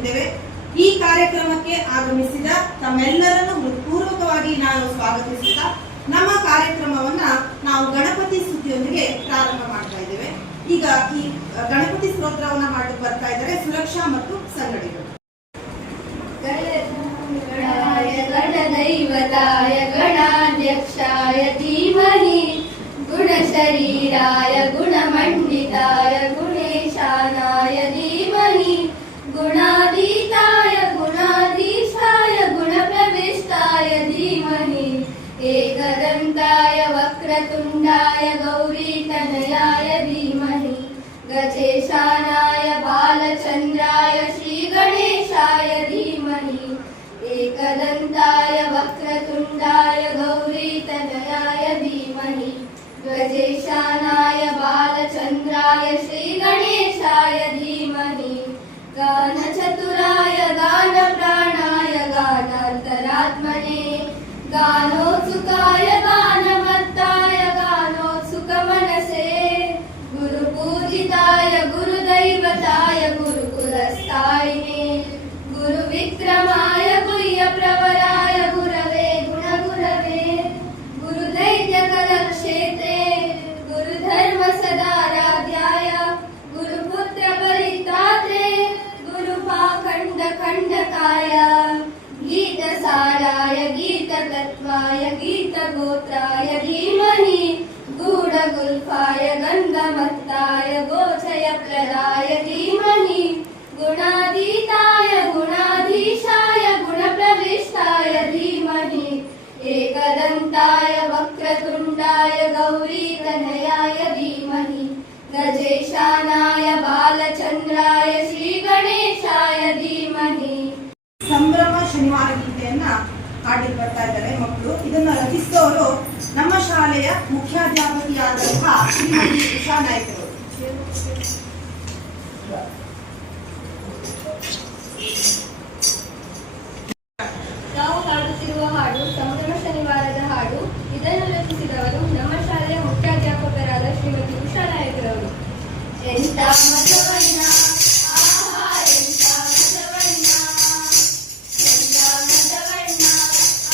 ಹಮ್ಮಿಕೊಂಡಿದ್ದೇವೆ. ಈ ಕಾರ್ಯಕ್ರಮಕ್ಕೆ ಆಗಮಿಸಿದ ತಮ್ಮೆಲ್ಲರನ್ನು ಹೃತ್ಪೂರ್ವಕವಾಗಿ ನಾನು ಸ್ವಾಗತಿಸುತ್ತಾ ನಮ್ಮ ಕಾರ್ಯಕ್ರಮವನ್ನ ನಾವು ಗಣಪತಿ ಸ್ತುತಿಯೊಂದಿಗೆ ಪ್ರಾರಂಭ ಮಾಡ್ತಾ ಇದ್ದೇವೆ. ಈಗ ಈ ಗಣಪತಿ ಸ್ತೋತ್ರವನ್ನ ಮಾಡಲಿಕ್ಕೆ ಬರ್ತಾ ಇದ್ದಾರೆ ಸುರಕ್ಷಾ ಮತ್ತು ಸಂಗಡಿಗರು. ಗಣದೈವತಾಯ ಗಣಾಧ್ಯಕ್ಷಾಯ ಧೀಮಹಿ ಗುಣಶರೀರಾಯ ಗುಣಮಂಡಿತಾಯ ಗುಣೇಶಾನಾಯ ಧೀಮಹಿ ಗುಣಾತೀತಾಯ ಗುಣಾಧೀಶಾಯ ಗುಣಪ್ರವಿಷ್ಟಾಯ ಧೀಮಹಿ ಏಕದಂತಾಯ ವಕ್ರತುಂಡಾಯ ಗೌರೀತನಯಾಯ ಧೀಮಹಿ ಗಜೇಶಾನಾಯ ಬಾಲಚಂದ್ರಾಯ ಶ್ರೀಗಣೇಶಾಯ ಧೀಮಹಿ एकदन्ताय वक्रतुण्डाय गौरीतनयाय धीमहि गजेशानाय बालचन्द्राय श्रीगणेशाय धीमहि गानचतुराय गानप्राणाय गानान्तरात्मने गानोत्सुकाय गानमत्ताय गानोत्सुकमनसे गुरुपूजिताय गुरुदैवताय गुरुकुलस्थायिने गुरुविक्रमाय गुह्यप्रवराय गुरवे गुणगुरवे गुरुदैत्यकलक्षेत्रे गुरुधर्मसदाराध्याय गुरुपुत्रपरित्रात्रे गुरुपाखण्डखण्डकाय गीतसाराय गीततत्त्वाय गीतगोत्राय धीमहि गूढगुल्फाय गन्धमत्ताय गोचयप्रदाय धीमहि गुणातीताय गुणाधीशाय गुणप्रविष्टाय धीमहि एकदन्ताय वक्रतुण्डाय गौरीतनयाय धीमहि गजेशानाय बालचन्द्राय श्रीगणेशाय धीमहि. ಸಂಭ್ರಮ ಶನಿವಾರ ಗೀತೆಯನ್ನ ಹಾಡಿ ಬರ್ತಾ ಇದ್ದಾರೆ ಮಕ್ಕಳು. ಇದನ್ನ ರಚಿಸಿದವರು ನಮ್ಮ ಶಾಲೆಯ ಮುಖ್ಯಾಧ್ಯಾಪಕಿಯಾದಂತಹ ಶ್ರೀಮತಿ ಉಷಾ ನಾಯ್ಕರು. ನಾವು ಹಾಡುತ್ತಿರುವ ಹಾಡು ಸಂಭ್ರಮ ಶನಿವಾರದ ಹಾಡು. ಇದನ್ನು ರಚಿಸಿದವರು ನಮ್ಮ ಶಾಲೆಯ ಮುಖ್ಯಾಧ್ಯಾಪಕರಾದ ಶ್ರೀಮತಿ ಉಷಾ ನಾಯಕರವರು. ಎಂತ ಮಜವಣ್ಣ ಆಹಾ ಎಂತ ಮಜವಣ್ಣ ಎಂತ ಮಜವಣ್ಣ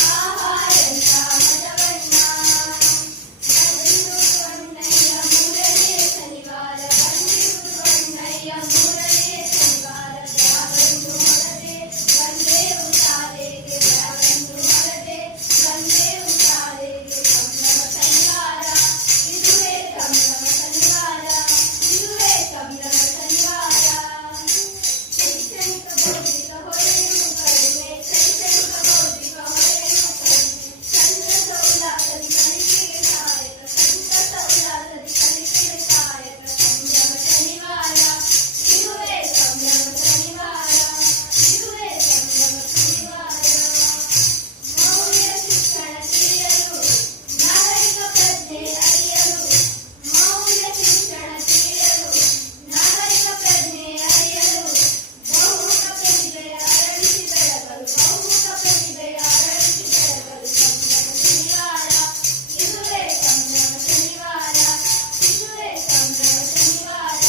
ಆಹಾ ಎಂತ ಮಜವಣ್ಣ ಬಂದಿರುವುದು ಅಣ್ಣಯ್ಯ ಮೂರನೇ ಶನಿವಾರ ಬಂದಿರುವುದು ಅಣ್ಣಯ್ಯ ಮೂರನೇ ಶನಿವಾರ ಯಾವಂದು ಹೊರದೆ ಬಂದೇವು ಶಾಲೆಗೆ ಯಾವಂದು ಹೊರದೆ ಬಂದೇವು ಶಾಲೆಗೆ ಸಂಭ್ರಮ ಶನಿವಾರ ಇದುವೇ ಸಂಭ್ರಮ ಶನಿವಾರ ಇದುವೇ ಸಂಭ್ರಮ ಶನಿವಾರ ಶೈಕ್ಷಣಿಕ ಬೌದ್ಧಿಕ ಹೊರೆಯು ಕಡಿಮೆ ಶೈಕ್ಷಣಿಕ ಬೌದ್ಧಿಕ ಹೊರೆಯು ಕಡಿಮೆ ಸಂತಸ ಉಲ್ಲಾಸದಿ ಕಲಿಕೆಗೆ ಸಹಾಯಕ ಸಂತಸ ಉಲ್ಲಾಸದಿ ಕಲಿಕೆಗೆ ಸಹಾಯಕ ಸಂಭ್ರಮ ಶನಿವಾರ ಇದುವೇ ಸಂಭ್ರಮ ಶನಿವಾರ ಇದುವೇ ಸಂಭ್ರಮ ಶನಿವಾರ ಮೌಲ್ಯ ಶಿಕ್ಷಣ ತಿಳಿಯಲು ನಾಗರಿಕ ಪ್ರಜ್ಞೆ ಅರಿಯಲು ಮೌಲ್ಯ ಶಿಕ್ಷಣ ತಿಳಿಯಲು ನಾಗರಿಕ ಪ್ರಜ್ಞೆ ಅರಿಯಲು ಬಹುಮುಖ ಪ್ರತಿಭೆಯ ಅರಳಿಸಿ ಬೆಳಗಲು ಬಹುಮುಖ ಪ್ರತಿಭೆಯ ಅರಳಿಸಿ ಬೆಳಗಲು ಸಂಭ್ರಮ ಶನಿವಾರ ಇದುವೇ ಸಂಭ್ರಮ ಶನಿವಾರ ಇದುವೇ ಸಂಭ್ರಮ ಶನಿವಾರ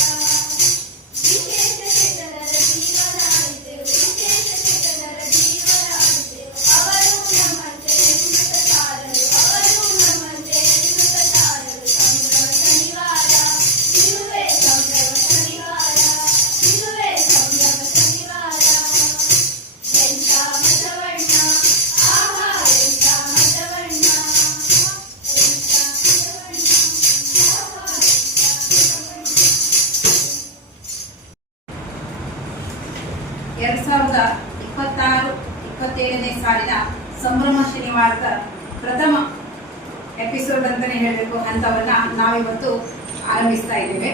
ವಿಶೇಷ ಚೇತನರ ಜೀವನಾಡಿದೆವು ವಿಶೇಷ ಚೇತನರ ಜೀವನಾಡಿದೆವು ಅವರು ನಮ್ಮಂತೆ ಎನ್ನುತ್ತ ಸಾರಲು ಅವರು ನಮ್ಮಂತೆ ಎನ್ನುತ್ತ ಸಾರಲು ಸಂಭ್ರಮ ಶನಿವಾರ ಇದುವೇ ಸಂಭ್ರಮ ಶನಿವಾರ ಇದುವೇ ಸಂಭ್ರಮ ಶನಿವಾರ ಎಂತ ಮಜವಣ್ಣ ಆಹಾ ಎಂತ ಮಜವಣ್ಣ ಎಂತ ಮಜವಣ್ಣ ಆಹಾ ಎಂತ ಮಜವಣ್ಣ. 2026-27ನೇ ಸಾಲಿನ ಸಂಭ್ರಮ ಶನಿವಾರದ ಪ್ರಥಮ ಎಪಿಸೋಡ್ ಅಂತಾನೆ ಹೇಳಬೇಕು ಹಂತವನ್ನ ನಾವಿವತ್ತು ಆರಂಭಿಸ್ತಾ ಇದ್ದೇವೆ.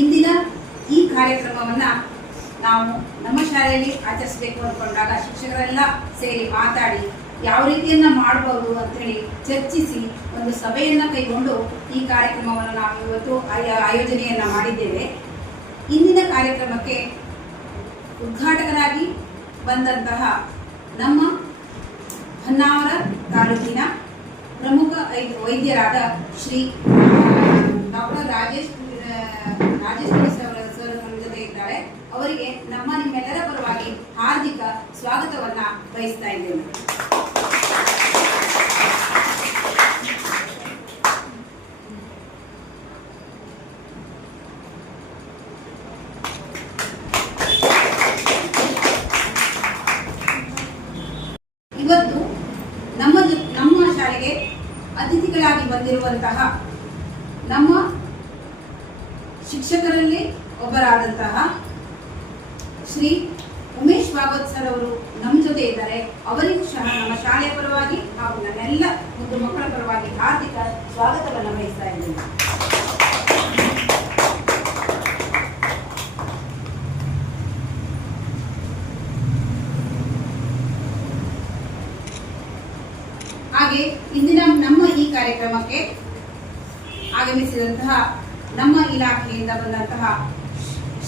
ಇಂದಿನ ಈ ಕಾರ್ಯಕ್ರಮವನ್ನ ನಾವು ನಮ್ಮ ಶಾಲೆಯಲ್ಲಿ ಆಚರಿಸಬೇಕು ಅಂದ್ಕೊಂಡಾಗ ಶಿಕ್ಷಕರೆಲ್ಲ ಸೇರಿ ಮಾತಾಡಿ ಯಾವ ರೀತಿಯನ್ನ ಮಾಡಬಹುದು ಅಂತೇಳಿ ಚರ್ಚಿಸಿ ಒಂದು ಸಭೆಯನ್ನ ಕೈಗೊಂಡು ಈ ಕಾರ್ಯಕ್ರಮವನ್ನು ನಾವು ಇವತ್ತು ಆಯೋಜನೆಯನ್ನ ಮಾಡಿದ್ದೇವೆ. ಇಂದಿನ ಕಾರ್ಯಕ್ರಮಕ್ಕೆ ಉದ್ಘಾಟಕರಾಗಿ ಬಂದಂತಹ ನಮ್ಮ ಹೊನ್ನಾವರ ತಾಲೂಕಿನ ಪ್ರಮುಖ ವೈದ್ಯರಾದ ಶ್ರೀ ಡಾಕ್ಟರ್ ರಾಜೇಶ್ ಸರ್ ನಮ್ಮ ಜೊತೆ ಇದ್ದಾರೆ. ಅವರಿಗೆ ನಮ್ಮ ನಿಮ್ಮೆಲ್ಲರ ಸ್ವಾಗತವನ್ನ ಬಯಸ್ತಾ ಇದ್ದೇನೆ. ಇವತ್ತು ನಮ್ಮ ಶಾಲೆಗೆ ಅತಿಥಿಗಳಾಗಿ ಬಂದಿರುವಂತಹ ನಮ್ಮ ಶಿಕ್ಷಕರಲ್ಲಿ ಒಬ್ಬರಾದಂತಹ ಶ್ರೀ ಉಮೇಶ್ ಭಾಗವತ್ ಸರ್ ಅವರು ನಮ್ಮ ಜೊತೆ ಇದ್ದಾರೆ. ಅವರಿಗೂ ಸಹ ನಮ್ಮ ಶಾಲೆಯ ಪರವಾಗಿ ಹಾಗೂ ನನ್ನೆಲ್ಲ ಮುದ್ದು ಮಕ್ಕಳ ಪರವಾಗಿ ಹಾರ್ದಿಕ ಸ್ವಾಗತವನ್ನು ಬಯಸ್ತಾ ಇದ್ದೇನೆ. ಹಾಗೆ ಇಂದಿನ ನಮ್ಮ ಈ ಕಾರ್ಯಕ್ರಮಕ್ಕೆ ಆಗಮಿಸಿದಂತಹ ನಮ್ಮ ಇಲಾಖೆಯಿಂದ ಬಂದಂತಹ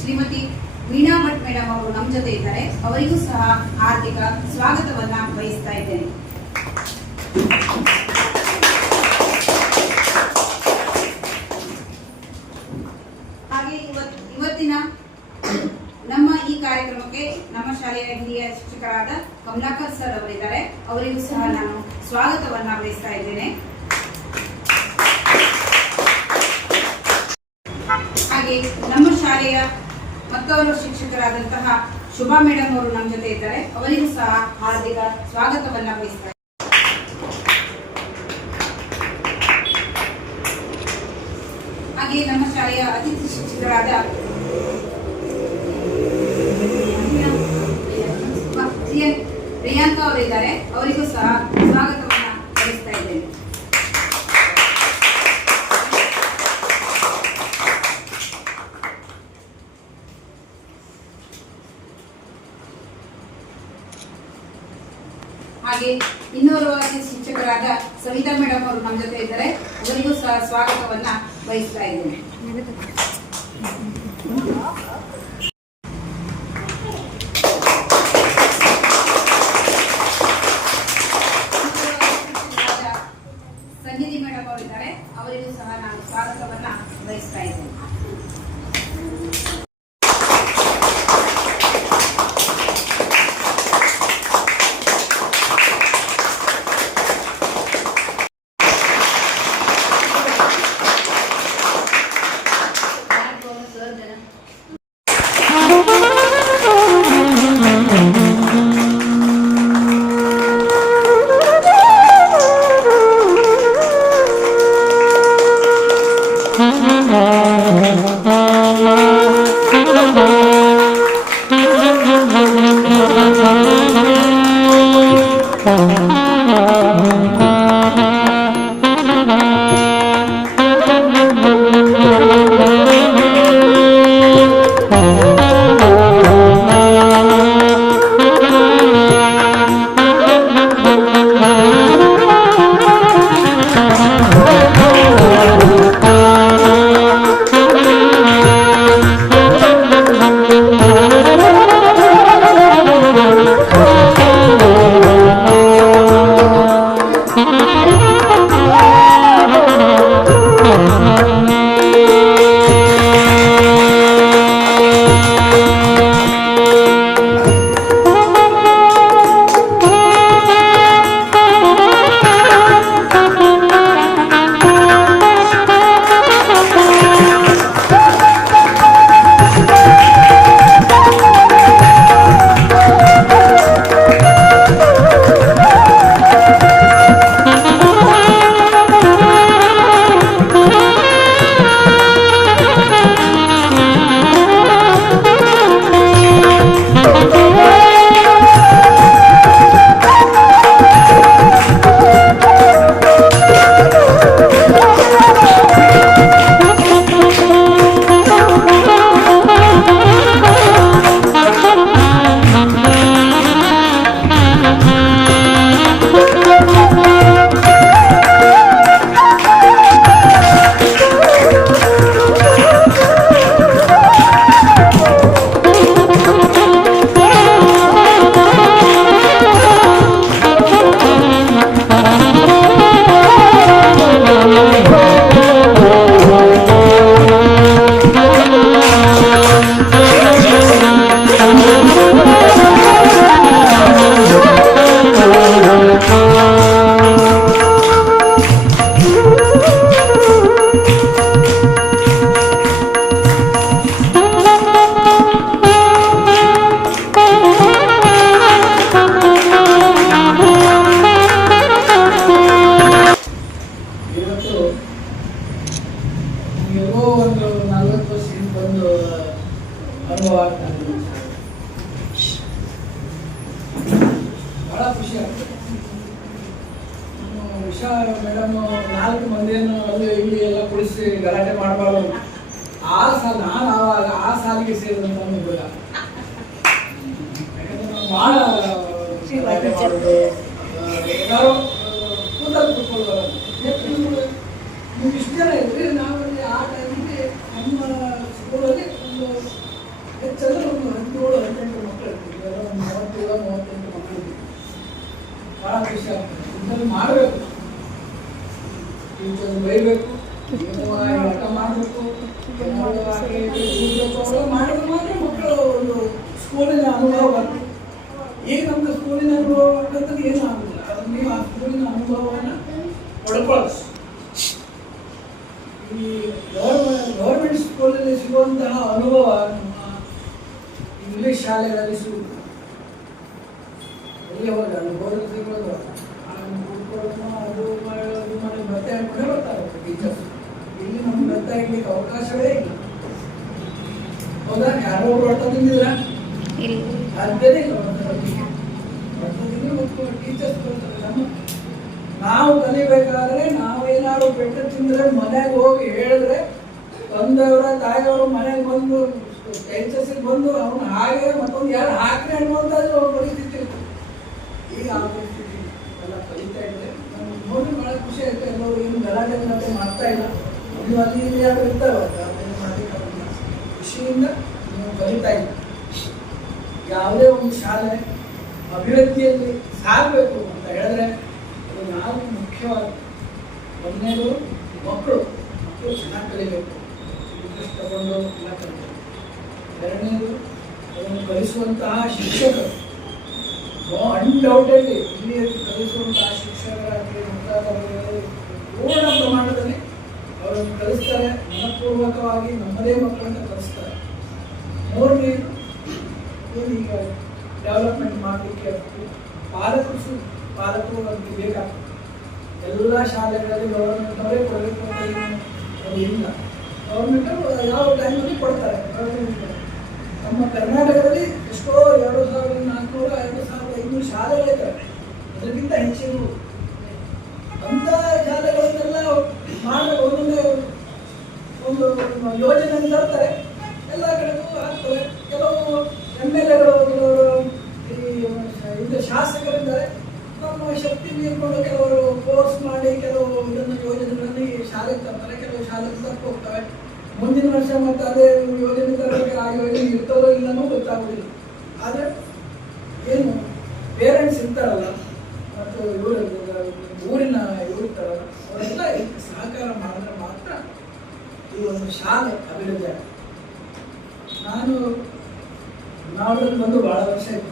ಶ್ರೀಮತಿ ವೀಣಾ ಭಟ್ ಮೇಡಮ್ ಅವರು ನಮ್ಮ ಜೊತೆ ಇದ್ದಾರೆ. ಅವರಿಗೂ ಸಹ ಹಾರ್ದಿಕ ಸ್ವಾಗತವನ್ನ ಬಯಸ್ತಾ ಇದ್ದೇನೆ. ಹಾಗೆ ಇವತ್ತಿನ ನಮ್ಮ ಈ ಕಾರ್ಯಕ್ರಮಕ್ಕೆ ನಮ್ಮ ಶಾಲೆಯ ಹಿರಿಯ ಶಿಕ್ಷಕರಾದ ಕಮಲಾಕರ್ ಸರ್ ಅವರಿದ್ದಾರೆ. ಅವರಿಗೂ ಸಹ ನಾನು ಸ್ವಾಗತವನ್ನ ಬಯಸ್ತಾ ಇದ್ದೇನೆ. ಹಾಗೆ ನಮ್ಮ ಶಾಲೆಯ ಮತ್ತೋರ್ವ ಶಿಕ್ಷಕರಾದಂತಹ ಶುಭಾ ಮೇಡಮ್ ಅವರು ನಮ್ಮ ಜೊತೆ ಇದ್ದಾರೆ. ಅವರಿಗೂ ಸಹ ಹಾರ್ದಿಕ ಸ್ವಾಗತವನ್ನ ಬಯಸ್ತಾರೆ. ಹಾಗೆ ನಮ್ಮ ಶಾಲೆಯ ಅತಿಥಿ ಶಿಕ್ಷಕರಾದ ಪ್ರಿಯಾಂಕಾ ಅವರಿದ್ದಾರೆ. ಅವರಿಗೂ ಸಹ ಸ್ವಾಗತವನ್ನ ಬಯಸ್ತಾ ಇದ್ದೇನೆ. ಹಾಗೆ ಇನ್ನೋರ್ವ ಶಿಕ್ಷಕರಾದ ಸವಿತಾ ಮೇಡಮ್ ಅವರು ನಮ್ಮ ಜೊತೆ ಇದ್ದಾರೆ. ಅವರಿಗೂ ಸಹ ಸ್ವಾಗತವನ್ನ ಬಯಸ್ತಾ ಇದ್ದೇನೆ. ಸನ್ನಿಧಿ ಮೇಡಮ್ ಅವರಿದ್ದಾರೆ. ಅವರಿಗೂ ಸಹ ನಾನು ಸ್ವಾಗತವನ್ನ ಬಯಸ್ತಾ ಇದ್ದೇನೆ. ಬಹಳ ಖುಷಿ ಆಗ್ತದೆ. ಉಷಾ ಮೇಡಮ್ 4 ಮಂದಿಯನ್ನು ಅಲ್ಲಿ ಇಲ್ಲಿ ಎಲ್ಲ ಕುಳಿಸಿ ಗಲಾಟೆ ಮಾಡಬಾರ್ದು. ಆ ಸಾಲ ನಾನು ಆವಾಗ ಆ ಸಾಲಿಗೆ ಸೇರಿದಂತ ಮಗುಗ. ಯಾಕಂದ್ರೆ ನಾವು ಬಹಳ ಗಲಾಟೆ ಮಾಡೋದು, ಎಲ್ಲರೂ ಕೂತಲ್ಲಿ ಕೂತ್ಕೊಳ್ಳೋದು. ನೀವು ಇಷ್ಟು ಜನ ಇದ್ರಿ, ನಾವಲ್ಲಿ ಆ ಟೈಮಿಗೆ ನಮ್ಮ ಸ್ಕೂಲಲ್ಲಿ ಒಂದು ಹೆಚ್ಚಂದ್ರೆ ಒಂದು 17-18 ಮಕ್ಕಳು ಇರ್ತೀವಿ. ಎಲ್ಲ ಒಂದು 37-38 ಮಕ್ಕಳು ಇರ್ತೀವಿ. ಭಾಳ ಖುಷಿ ಆಗ್ತದೆ. ಇದನ್ನು ಮಾಡಬೇಕು, ಟೀಚರ್ ಬೈಬೇಕು, ಆಟ ಮಾಡಬೇಕು, ಮಾಡಿದ್ರೆ ಮಾತ್ರ ಮಕ್ಕಳು ಒಂದು ಸ್ಕೂಲಿನ ಅನುಭವ ಬರ್ತದೆ. ಈಗ ನಮ್ದು ಸ್ಕೂಲಿನ ಅನುಭವ ಅಂತಂದ್ರೆ ಏನೂ ಆಗುದಿಲ್ಲ. ಅದನ್ನು ನೀವು ಆ ಸ್ಕೂಲಿನ ಅನುಭವವನ್ನು ಪಡ್ಕೊಳ್ಳೋದು. ಈ ಗೌರ್ಮೆಂಟ್ ಸ್ಕೂಲಲ್ಲಿ ಸಿಗುವಂತಹ ಅನುಭವ ನಮ್ಮ ಇಂಗ್ಲಿಷ್ ಶಾಲೆಗಳಲ್ಲಿ ಸಿಗುತ್ತದೆ. ಎಲ್ಲಿ ಹೋಗಿ ಅನುಭವ ಸಿಗೋದು ಅದು ಮಾಡಿ ಭತ್ತ ಹಿಡ್ಕೊಂಡೇ ಬರ್ತಾರೆ ಟೀಚರ್ಸ್. ಇಲ್ಲಿ ನಮ್ಗೆ ಭತ್ತ ಹಿಡ್ಲಿಕ್ಕೆ ಅವಕಾಶವೇ ಇಲ್ಲ. ಹೌದಾ? ಯಾರೋ ಭತ್ತ ತಿಂದಿದ್ರ? ಸಾಧ್ಯನೇ ಇಲ್ಲ. ಭತ್ತ ತಿಂದ್ರೆ ಮತ್ತು ಟೀಚರ್ಸ್ ಬರ್ತಾರೆ. ನಾವು ಕಲಿಬೇಕಾದ್ರೆ ನಾವೇನಾದ್ರು ಬೆಟ್ಟ ತಿಂದ್ರೆ ಮನೆಗೆ ಹೋಗಿ ಹೇಳಿದ್ರೆ ತಂದೆಯವರ ತಾಯಿಯವರು ಮನೆಗೆ ಬಂದು ಟೀಚರ್ಸಿಗೆ ಬಂದು ಅವನು ಹಾಗೆ ಮತ್ತೊಂದು ಯಾರು ಹಾಕ್ರೆ ಅನ್ನುವಂಥದ್ದು ಅವ್ರ ಪರಿಸ್ಥಿತಿ ಇರ್ತದೆ. ಈಗ ಆ ಪರಿಸ್ಥಿತಿ ಎಲ್ಲ ಕಲಿತಾ ಇದ್ರೆ ನಮ್ಗೆ ನೋಡಿ ಭಾಳ ಖುಷಿ ಆಯ್ತು. ಎಲ್ಲರೂ ಏನು ಗಲಾಟೆ ಮಾಡ್ತಾ ಇಲ್ಲ. ನೀವು ಅಲ್ಲಿ ಇಲ್ಲಿ ಯಾರು ಇರ್ತಾವೆ ಮಾಡಲಿಕ್ಕಾಗಲ್ಲ. ಖುಷಿಯಿಂದ ನೀವು ಕಲಿತಾ ಇಲ್ಲ. ಯಾವುದೇ ಒಂದು ಶಾಲೆ ಅಭಿವೃದ್ಧಿಯಲ್ಲಿ ಸಾಗಬೇಕು ಅಂತ ಹೇಳಿದ್ರೆ ಅದು 4 ಮುಖ್ಯವಾದ. ಒಂದನೇದು ಮಕ್ಕಳು ಚೆನ್ನಾಗಿ ಕಲಿಬೇಕು, ಇಂಟ್ರೆಸ್ಟ್ ತಗೊಂಡು ಎಲ್ಲ ಕಲಿಬೇಕು. ಎರಡನೇದು ಅದನ್ನು ಕಲಿಸುವಂತಹ ಶಿಕ್ಷಕರು, ಅನ್ಡೌಟೆಡ್ಲಿ ಇಲ್ಲಿ ಕಲಿಸುವಂತಹ ಶಿಕ್ಷಕರಾಗಲಿ ಮುಂತಾದವರಲ್ಲಿ ಪೂರ್ಣ ಪ್ರಮಾಣದಲ್ಲಿ ಅವರನ್ನು ಕಲಿಸ್ತಾರೆ. ಮನಪೂರ್ವಕವಾಗಿ ನಮ್ಮದೇ ಮಕ್ಕಳನ್ನು ಕಲಿಸ್ತಾರೆ. ಮೂರನೇದು ಈಗ ಡೆವಲಪ್ಮೆಂಟ್ ಮಾಡಲಿಕ್ಕೆ ಪಾಲಕರು ಅದಕ್ಕೆ ಬೇಕಾಗ್ತದೆ. ಎಲ್ಲ ಶಾಲೆಗಳಲ್ಲಿ ಗೌರ್ಮೆಂಟ್ನವರೇ ಕೊಡಬೇಕು ಅಂತ ಏನು ಇಲ್ಲ. ಗೌರ್ಮೆಂಟ್ ಯಾವ ಟೈಮಲ್ಲಿ ಕೊಡ್ತಾರೆ. ನಮ್ಮ ಕರ್ನಾಟಕದಲ್ಲಿ ಎಷ್ಟೋ 2400 2500 ಶಾಲೆಗಳಿದ್ದಾವೆ. ಅದಕ್ಕಿಂತ ಹೆಚ್ಚಿನ ಅಂಥ ಶಾಲೆಗಳನ್ನೆಲ್ಲ ಮಾಡಬೇಕು. ಒಂದೊಂದೇ ಒಂದು ಯೋಜನೆ ತರ್ತಾರೆ, ಎಲ್ಲ ಕಡೆಗೂ ಹಾಕ್ತಾರೆ. ಕೆಲವು MLAಗಳು ಇದು ಶಾಸಕರಿದ್ದಾರೆ, ನಮ್ಮ ಶಕ್ತಿ ಮೀರ್ಕೊಂಡು ಕೆಲವರು ಕೋರ್ಸ್ ಮಾಡಿ ಕೆಲವು ಇದನ್ನು ಯೋಜನೆಗಳನ್ನು ಈ ಶಾಲೆಗೆ ತರ್ತಾರೆ. ಕೆಲವು ಶಾಲೆಗೆ ತಪ್ಪು ಹೋಗ್ತವೆ. ಮುಂದಿನ ವರ್ಷ ಮತ್ತೆ ಅದೇ ಯೋಜನೆ ತರಬೇಕು. ಆ ಯೋಜನೆ ಇರ್ತದೋ ಇಲ್ಲನೂ ಗೊತ್ತಾಗೋದಿಲ್ಲ. ಆದರೆ ಏನು ಪೇರೆಂಟ್ಸ್ ಇರ್ತಾರಲ್ಲ ಮತ್ತು ಊರಿನ ಇವರು ಇರ್ತಾರಲ್ಲ ಅವರೆಲ್ಲ ಸಹಕಾರ ಮಾಡಿದ್ರೆ ಮಾತ್ರ ಈ ಒಂದು ಶಾಲೆ ಅಭಿವೃದ್ಧಿ ಆಗ್ತದೆ. ನಾವು ಬಂದು ಭಾಳ ವರ್ಷ ಆಯಿತು.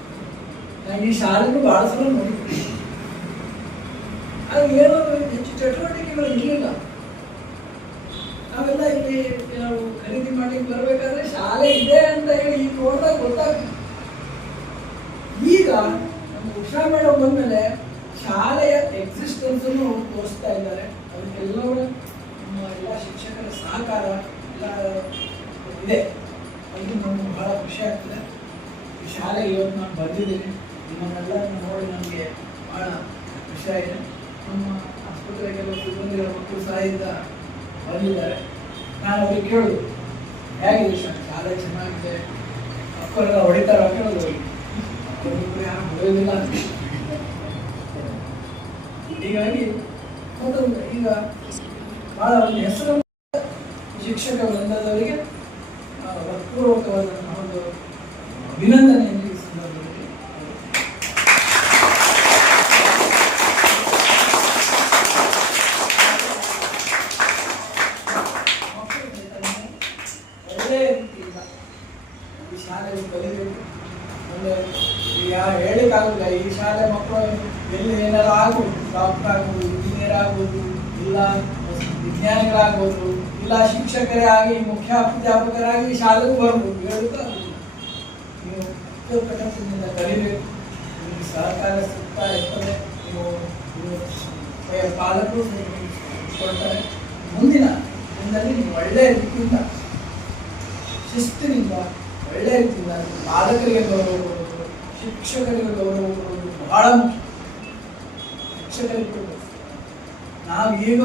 ನಾನು ಈ ಶಾಲೆಗೂ ಭಾಳ ಸಲ ನೋಡಿದ್ದೀನಿ. ಅದು ಏನೋ ಹೆಚ್ಚು ಚಟುವಟಿಕೆಗಳು ಇರಲಿಲ್ಲ. ನಾವೆಲ್ಲ ಇಲ್ಲಿ ನಾವು ಖರೀದಿ ಮಾಡ್ಲಿಕ್ಕೆ ಬರಬೇಕಾದ್ರೆ ಶಾಲೆ ಇದೆ ಅಂತ ಹೇಳಿ ಈಗ ನೋಡಿದಾಗ ಗೊತ್ತಾಗ್ತದೆ. ಈಗ ನಮ್ಮ ಉಷಾ ಮೇಡಮ್ ಬಂದಮೇಲೆ ಶಾಲೆಯ ಎಕ್ಸಿಸ್ಟೆನ್ಸ್ ಅನ್ನು ತೋರಿಸ್ತಾ ಇದ್ದಾರೆ. ಅದಕ್ಕೆಲ್ಲವೂ ನಮ್ಮ ಎಲ್ಲ ಶಿಕ್ಷಕರ ಸಹಕಾರ ಎಲ್ಲ ಇದೆ. ಅದು ನಮ್ಗೆ ಬಹಳ ಖುಷಿ ಆಗ್ತದೆ. ಈ ಶಾಲೆಗೆ ಇವತ್ತು ನಾನು ಬಂದಿದ್ದೀನಿ. ನಿಮ್ಮನ್ನೆಲ್ಲ ನೋಡಿ ನನಗೆ ಬಹಳ ಖುಷಿ ಆಗಿದೆ. ನಮ್ಮ ಆಸ್ಪತ್ರೆಗೆ ಕೆಲವು ಸಿಬ್ಬಂದಿಗಳ ಮಕ್ಕಳು ಸಹ ಇದ್ದ ಬಂದಿದ್ದಾರೆ. ನಾನು ಅವ್ರಿಗೆ ಕೇಳೋದು ಹೇಗಿದೆ ಶಾಲೆ ಚೆನ್ನಾಗಿದೆ, ಮಕ್ಕಳೆಲ್ಲ ಹೊಡಿತಾರ ಕೇಳೋದು. ಮಕ್ಕಳು ಯಾರು ಹೊಡೆಯೋದಿಲ್ಲ ಅಂತ. ಹೀಗಾಗಿ ಮತ್ತೊಂದು ಈಗ ಬಹಳ ಒಂದು ಹೆಸರು ಶಿಕ್ಷಕ ವೃಂದದವರಿಗೆ ಹೃತ್ಪೂರ್ವಕವಾದ ಒಂದು ಅಭಿನಂದನೆಯನ್ನು ಈ ಸಂದರ್ಭದಲ್ಲಿ ಒಳ್ಳೆಯ ರೀತಿಯಿಂದ ಈ ಶಾಲೆಯಲ್ಲಿ ಕಲಿಬೇಕು. ಒಳ್ಳೆ ಹೇಳಿಕ್ಕಾಗಲ್ಲ. ಈ ಶಾಲೆ ಮಕ್ಕಳು ಎಲ್ಲಿ ಏನಾದ್ರು ಆಗ್ಬೋದು, ಡಾಕ್ಟರ್ ಆಗ್ಬೋದು, ಇಂಜಿನಿಯರ್ ಆಗ್ಬೋದು, ಇಲ್ಲ ವಿಜ್ಞಾನಿಗಳಾಗ್ಬೋದು, ಇಲ್ಲ ಶಿಕ್ಷಕರೇ ಆಗಿ ಮುಖ್ಯಾಧ್ಯಾಪಕರಾಗಿ ಶಾಲೆಗೂ ಬರ್ಬೋದು. ಹೇಳುತ್ತಾ ನೀವು ಉಪಕಟದಿಂದ ಕಲಿಬೇಕು. ನಿಮಗೆ ಸಹಕಾರ ಸಿಗ್ತಾ ಇರ್ತದೆ. ನೀವು ಪಾಲಕರು ಕೊಡ್ತಾರೆ. ಮುಂದಿನ ದಿನದಲ್ಲಿ ನೀವು ಒಳ್ಳೆಯ ರೀತಿಯಿಂದ ಶಿಸ್ತಿನಿಂದ ಒಳ್ಳೆಯ ರೀತಿಯಿಂದ ಪಾಲಕರಿಗೆ ಗೌರವ ಕೊಡೋದು, ಶಿಕ್ಷಕರಿಗೆ ಗೌರವ ಕೊಡೋದು ಬಹಳ ಮುಖ್ಯ. ಶಿಕ್ಷಕರಿಗೆ ನಾವೀಗ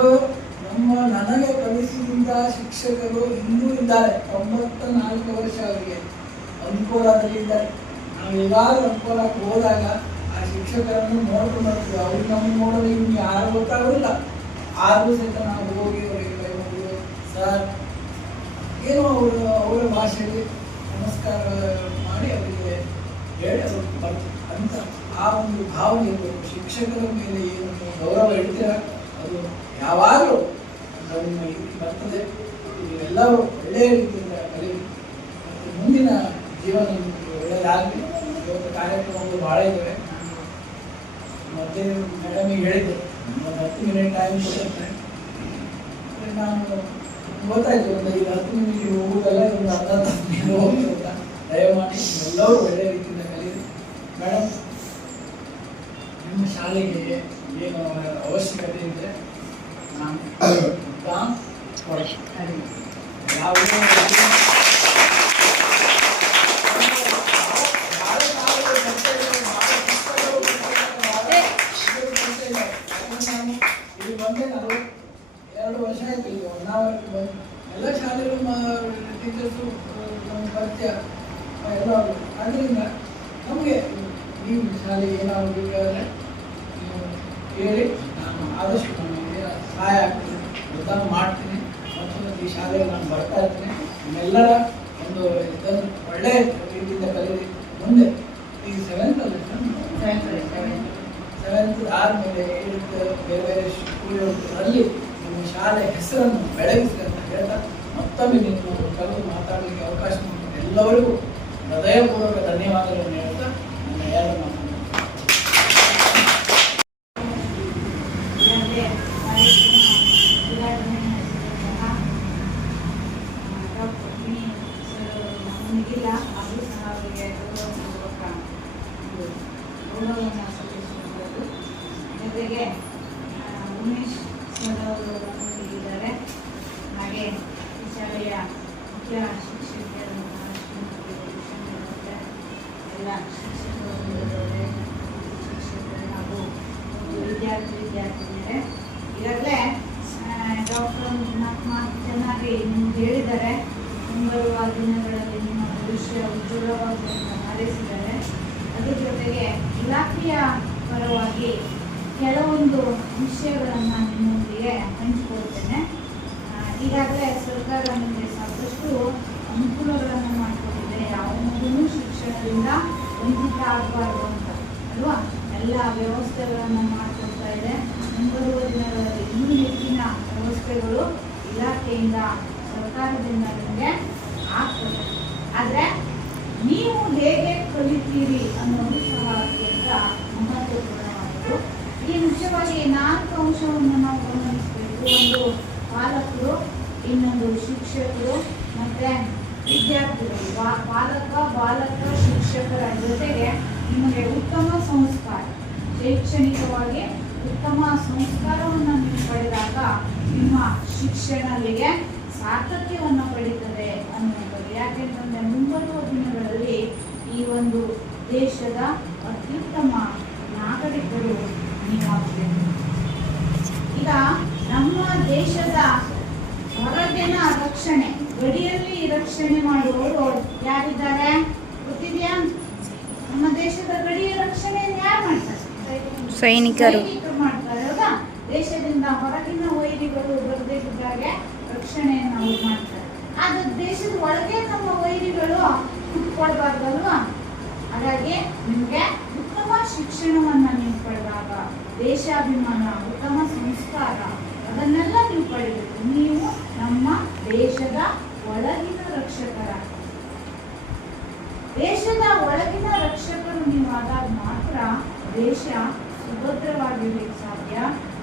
ನನಗೆ ಕಲಿಸಿದಂತ ಶಿಕ್ಷಕರು ಇನ್ನೂ ಇದ್ದಾರೆ. 94 ವರ್ಷ ಅವರಿಗೆ ಅಂಕೋಲಾದಲ್ಲಿ ಇದ್ದಾರೆ. ನಾವು ಎಲ್ಲಾದ್ರೂ ಅಂಕೋಲಕ್ಕೆ ಹೋದಾಗ ಆ ಶಿಕ್ಷಕರನ್ನು ನೋಡ್ಕೊಂಡು ಬರ್ತೀವಿ. ಅವ್ರು ನಮ್ಗೆ ನೋಡೋದು ಇನ್ನು ಯಾರು ಗೊತ್ತಾಗೋದಿಲ್ಲ. ಆದರೂ ಸಹಿತ ನಾವು ಹೋಗಿ ಅವರಿಗೆ ಕೈ ಮುಗಿದು ಸರ್ ಏನೋ ಅವರ ಭಾಷೆಯಲ್ಲಿ ನಮಸ್ಕಾರ ಮಾಡಿ ಅವರಿಗೆ ಹೇಳಿ ಅವ್ರು ಬರ್ತೀವಿ ಅಂತ ಆ ಒಂದು ಭಾವನೆ ಇರಬೇಕು. ಶಿಕ್ಷಕರ ಮೇಲೆ ಏನು ಗೌರವ ಇಡ್ತೀರ ಅದು ಯಾವಾಗಲೂ ನಿಮ್ಮ ಬರ್ತದೆ. ನೀವೆಲ್ಲರೂ ಒಳ್ಳೆಯ ರೀತಿಯಿಂದ ಕಲಿಯಿರಿ ಮತ್ತು ಮುಂದಿನ ಜೀವನ ನಿಮಗೆ ಒಳ್ಳೆಯದಾಗಲಿ. ಇವತ್ತು ಕಾರ್ಯಕ್ರಮಗಳು ಭಾಳ ಇದ್ದಾವೆ. ಮತ್ತೆ ಮೇಡಮಿಗೆ ಹೇಳಿದ್ದೆ ಒಂದು 10 ಮಿನಿಟ್ ಟೈಮ್ ಕೊಡುತ್ತೆ. ನಾನು ಗೊತ್ತಾಯ್ತು ಒಂದು ಈಗ 10 ಮಿನಿಟ್ ಹೋಗುವುದಲ್ಲ, ಒಂದು ಅರ್ಧ ತಾಸು ಹೋಗ್ತಿರುತ್ತ. ದಯಮಾಡಿ ಎಲ್ಲರೂ ಒಳ್ಳೆಯ ರೀತಿಯಿಂದ ಕಲಿಯಿರಿ. ಮೇಡಮ್, ನಿಮ್ಮ ಶಾಲೆಗೆ ಏನು ಅವಶ್ಯಕತೆ ಇದೆ ನಾನು ಯಾವುದೇ ಇಲ್ಲಿ ಬಂದೆ 42 ವರ್ಷ ಆಯ್ತು. ಈಗ 1 ಅವರ್ಗೆ ಬಂದು ಎಲ್ಲ ಶಾಲೆಗಳು ಟೀಚರ್ಸು ನಮ್ಮ ಪರಿಚಯ ಎಲ್ಲ. ಅದರಿಂದ ನಮಗೆ ಈ ಶಾಲೆಗೆ ಏನಾದ್ರು ಬೇಕಾದರೆ ಹೇಳಿ, ನಾನು ಆದಷ್ಟು ನಮಗೆ ಸಹಾಯ ಆಗ್ತದೆ, ಉದ್ಧಾರ ಮಾಡ್ತೀನಿ. ಮತ್ತು ಈ ಶಾಲೆಗೆ ನಾನು ಬರ್ತಾ ಇರ್ತೀನಿ. ನಿಮ್ಮೆಲ್ಲರ ಒಂದು ಇದನ್ನು ಒಳ್ಳೆಯ ರೀತಿಯಿಂದ ಕಲೀರಿ. ಮುಂದೆ ಈಗ 7th ಅಲ್ಲಿ 7th ಆದಮೇಲೆ 8th ಬೇರೆ ಬೇರೆ ಸ್ಕೂಲ್ ಅಲ್ಲಿ ನಿಮ್ಮ ಶಾಲೆ ಹೆಸರನ್ನು ಬೆಳಗಿಸಿ ಅಂತ ಹೇಳ್ತಾ ಮತ್ತೊಮ್ಮೆ ನೀವು ಕರೆದು ಮಾತಾಡಲಿಕ್ಕೆ ಅವಕಾಶ ಮಾಡಿದ ಎಲ್ಲರಿಗೂ ಹೃದಯಪೂರ್ವಕ ಧನ್ಯವಾದಗಳನ್ನು ಹೇಳ್ತಾ ನನ್ನ ಎರಡು ಮಾತು ಮುಗಿಲ್ಲ. ಅದು ಸಹ ಅವರಿಗೆ ಗೌರವಪೂರ್ವಕ ಗೌರವವನ್ನು ಸಲ್ಲಿಸುವುದು. ಜೊತೆಗೆ ಉಮೇಶ್ ಸರ್ ಅವರು ನೀಡಿದ್ದಾರೆ. ಹಾಗೆ ಈ ಶಾಲೆಯ ಮುಖ್ಯ ಶಿಕ್ಷಕರು ಎಲ್ಲ ಶಿಕ್ಷಕರು ಹಾಗೂ ವಿದ್ಯಾರ್ಥಿನಿಯರೇ ಈಗಾಗಲೇ ಡಾಕ್ಟರ್ ಮಾತು ಚೆನ್ನಾಗಿ ನಿಮ್ಗೆ ಹೇಳಿದ್ದಾರೆ. ಮುಂಬರುವ ದಿನಗಳಲ್ಲಿ ನಿಮ್ಮ ಭವಿಷ್ಯ ಉಜ್ವಲವಾಗಿ ಅಂತ ಹಾರೈಸಿದ್ದಾರೆ. ಅದ್ರ ಜೊತೆಗೆ ಇಲಾಖೆಯ ಪರವಾಗಿ ಕೆಲವೊಂದು ವಿಷಯಗಳನ್ನು ನಿಮ್ಮೊಂದಿಗೆ ಹಂಚಿಕೊಳ್ತೇನೆ. ಈಗಾಗಲೇ ಸರ್ಕಾರ ನಮಗೆ ಸಾಕಷ್ಟು ಅನುಕೂಲಗಳನ್ನು ಮಾಡಿಕೊಟ್ಟಿದೆ. ಯಾವ ಮಗುನೂ ಶಿಕ್ಷಣದಿಂದ ವಂಚಿತ ಆಗಬಾರ್ದು ಅಂತ ಅಲ್ವಾ, ಎಲ್ಲ ವ್ಯವಸ್ಥೆಗಳನ್ನು ಮಾಡಿಕೊಡ್ತಾ ಇದೆ. ಮುಂಬರುವ ದಿನಗಳಲ್ಲಿ ಇನ್ನೂ ಹೆಚ್ಚಿನ ವ್ಯವಸ್ಥೆಗಳು ಇಲಾಖೆಯಿಂದ ಸರ್ಕಾರದಿಂದ ನಿಮಗೆ ಆಗ್ತದೆ. ಆದರೆ ನೀವು ಹೇಗೆ ಕಲಿತೀರಿ ಅನ್ನೋದು ಸಹ ಅತ್ಯಂತ ಮಹತ್ವಪೂರ್ಣವಾದದ್ದು. ಈ ಮುಖ್ಯವಾಗಿ 4 ಅಂಶವನ್ನು ನಾವು ಗಮನಿಸಬೇಕು. ಒಂದು ಪಾಲಕರು, ಇನ್ನೊಂದು ಶಿಕ್ಷಕರು, ಮತ್ತೆ ವಿದ್ಯಾರ್ಥಿಗಳು. ಬಾಲಕ ಶಿಕ್ಷಕರ ಜೊತೆಗೆ ನಿಮಗೆ ಉತ್ತಮ ಸಂಸ್ಕಾರ, ಶೈಕ್ಷಣಿಕವಾಗಿ ಉತ್ತಮ ಸಂಸ್ಕಾರವನ್ನು ನೀವು ಪಡೆದಾಗ ನಿಮ್ಮ ಶಿಕ್ಷಣಗಳಿಗೆ ಸಾರ್ಥಕ್ಯವನ್ನು ಪಡೀತದೆ ಅನ್ನುವಂಥದ್ದು. ಯಾಕೆಂತಂದರೆ ಮುಂಬರುವ ದಿನಗಳಲ್ಲಿ ಈ ಒಂದು ದೇಶದ ಅತ್ಯುತ್ತಮ ನಾಗರಿಕರು ನೀವಾಗಬೇಕು. ಈಗ ನಮ್ಮ ದೇಶದ ಹೊರಗಿನ ರಕ್ಷಣೆ, ಗಡಿಯಲ್ಲಿ ರಕ್ಷಣೆ ಮಾಡುವವರು ಯಾರಿದ್ದಾರೆ ಗೊತ್ತಿದೆಯಾ? ನಮ್ಮ ದೇಶದ ಗಡಿಯ ರಕ್ಷಣೆಯನ್ನು ಯಾರು ಮಾಡ್ತಾರೆ? ಸೈನಿಕರು ಮಾಡ್ತಾರೆ ಹೌದಾ? ದೇಶದಿಂದ ಹೊರಗಿನ ವೈರಿಗಳು ಬರದೇ ಇದ್ದಾಗೆ ರಕ್ಷಣೆಯನ್ನು ಅವ್ರು ಮಾಡ್ತಾರೆ. ಆದ್ರೆ ದೇಶದ ಒಳಗೆ ನಮ್ಮ ವೈರಿಗಳು ಕುತ್ಕೊಳ್ಬಾರ್ದಲ್ವಾ? ಹಾಗಾಗಿ ನಿಮಗೆ ಉತ್ತಮ ಶಿಕ್ಷಣವನ್ನ ನೀವು ಪಡೆದಾಗ ದೇಶಾಭಿಮಾನ, ಉತ್ತಮ ಸಂಸ್ಕಾರ ಅದನ್ನೆಲ್ಲ ನೀವು ಪಡೆಯಬೇಕು. ನೀವು ನಮ್ಮ ದೇಶದ ಒಳಗಿನ ರಕ್ಷಕರಾಗಿ, ದೇಶದ ಒಳಗಿನ ರಕ್ಷಕರು ನೀವು ಆದಾಗ ಮಾತ್ರ ದೇಶ ಸುಭದ್ರವಾಗಿರ್ಲಿಕ್ಕೆ ಸಾಧ್ಯ,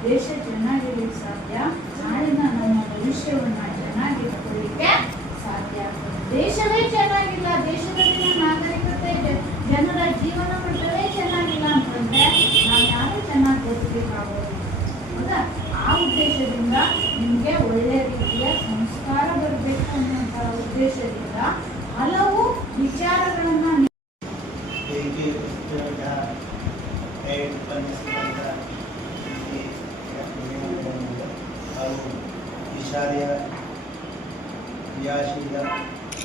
ದೇಶ ಚೆನ್ನಾಗಿರ್ಲಿಕ್ಕೆ ಸಾಧ್ಯ, ನಾಳಿನ ನಮ್ಮ ಭವಿಷ್ಯವನ್ನ ಚೆನ್ನಾಗಿಟ್ಕೊಳ್ಳಿಕ್ಕೆ ಸಾಧ್ಯ ಆಗ್ತದೆ. ದೇಶವೇ ಚೆನ್ನಾಗಿಲ್ಲ, ದೇಶದಲ್ಲಿನ ನಾಗರಿಕತೆ, ಜನರ ಜೀವನ ಮಟ್ಟವೇ ಚೆನ್ನಾಗಿಲ್ಲ ಅಂತಂದ್ರೆ ನಾವು ಯಾರು ಚೆನ್ನಾಗಿ ಬದುಕಬೇಕಾಗೋದು ಹೌದಾ? ಆ ಉದ್ದೇಶದಿಂದ ನಿಮಗೆ ಒಳ್ಳೆ ರೀತಿಯ ಸಂಸ್ಕಾರ ಬರಬೇಕು ಅನ್ನುವಂತಹ ಉದ್ದೇಶದಿಂದ ಹಲವು ವಿಚಾರಗಳನ್ನ ಉಪನ್ಯಾಸಕರಾದ ಶ್ರೀ ಹಾಗೂ ಈ ಶಾಲೆಯ ಕ್ರಿಯಾಶೀಲ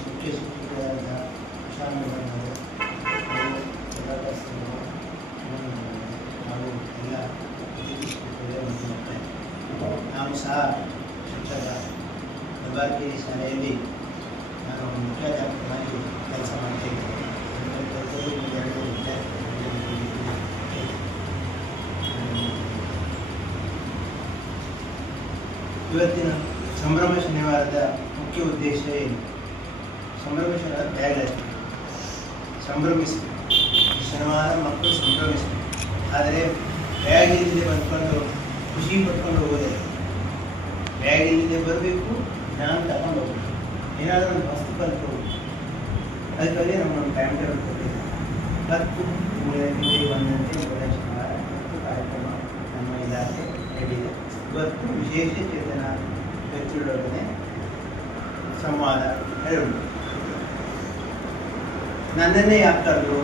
ಮುಖ್ಯ ಶಿಕ್ಷಕರಾದ ಶಾಮಿಲರಾದ ಹಾಗೂ ಎಲ್ಲ ಅತಿಥಿ ಶಿಕ್ಷಕರೇ ಮತ್ತು ಮಕ್ಕಳೇ, ನಾವು ಸಹ ಶಿಕ್ಷಕ ಪ್ರಭಾಕೇರಿ ಶಾಲೆಯಲ್ಲಿ ನಾನು ಮುಖ್ಯಾಧ್ಯಾಪಕನಾಗಿ ಕೆಲಸ ಮಾಡ್ತೇನೆ. ಇವತ್ತಿನ ಸಂಭ್ರಮ ಶನಿವಾರದ ಮುಖ್ಯ ಉದ್ದೇಶ ಏನು? ಸಂಭ್ರಮ ಶನಿವಾರ ಬ್ಯಾಗ್ ಸಂಭ್ರಮಿಸಬೇಕು. ಶನಿವಾರ ಮಕ್ಕಳು ಸಂಭ್ರಮಿಸಬೇಕು. ಆದರೆ ಬ್ಯಾಗ್ ಇಲ್ಲದೆ ಬಂದ್ಕೊಂಡು ಖುಷಿ ಪಟ್ಕೊಂಡು ಹೋಗೋದಿಲ್ಲ. ಬ್ಯಾಗ್ ಇಲ್ಲದೆ ಬರಬೇಕು, ಜ್ಞಾನ ತಗೊಂಡು ಹೋಗ್ಬೇಕು, ಏನಾದರೂ ಒಂದು ವಸ್ತು ಕಲ್ತು ಹೋಗ್ಬೇಕು. ಅದಕ್ಕಾಗಿ ನಮ್ಮೊಂದು ಟೈಮ್ ಟೇಬಲ್ ಕೊಟ್ಟಿದ್ದೀವಿ. 10 ಬಂದಂತೆ ಮೊದಲ ಶನಿವಾರ ಮತ್ತು ಕಾರ್ಯಕ್ರಮ ನಮ್ಮ ಇಲಾಖೆ ಹೇಳಿದೆ. ಇವತ್ತು ವಿಶೇಷ ಚೇತನ ವ್ಯಕ್ತಿಗಳೊಡನೆ ಸಂವಾದ ಹೇಳುವುದು. ನನ್ನನ್ನೇ ಯಾಕೆ ಕರೆದು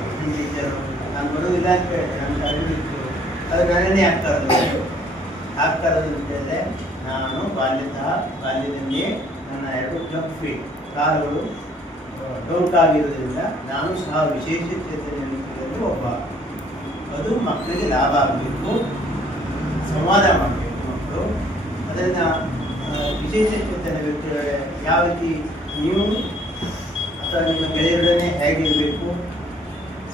ನನ್ನ ಟೀಚರು ನಾನು ಬರೋದಿಲ್ಲ ಅಂತ ಹೇಳ್ತೇನೆ, ನನ್ನ ಕರೆದಿತ್ತು, ಅದು ನನ್ನನ್ನೇ ಯಾಕೆ ಕರೆದು ಅಂತಂದರೆ ನಾನು ಬಾಲ್ಯದಲ್ಲಿಯೇ ನನ್ನ 2 ಕ್ಲಬ್ ಫೀಟ್ ಕಾಲುಗಳು ಡೊಂಕಾಗಿರೋದ್ರಿಂದ ನಾನು ಸಹ ವಿಶೇಷ ಚೇತನ ವ್ಯಕ್ತಿಗಳಲ್ಲಿ ಒಬ್ಬ. ಅದು ಮಕ್ಕಳಿಗೆ ಲಾಭ ಆಗಬೇಕು, ಸಂವಾದ ಮಾಡಬೇಕು ಮಕ್ಕಳು. ಅದನ್ನು ವಿಶೇಷ ಚೇತನ ವ್ಯಕ್ತಿಗಳ ಯಾವ ರೀತಿ ನೀವು ಅಥವಾ ನಿಮ್ಮ ಗೆಳೆಯರೊಡನೆ ಹೇಗಿರಬೇಕು,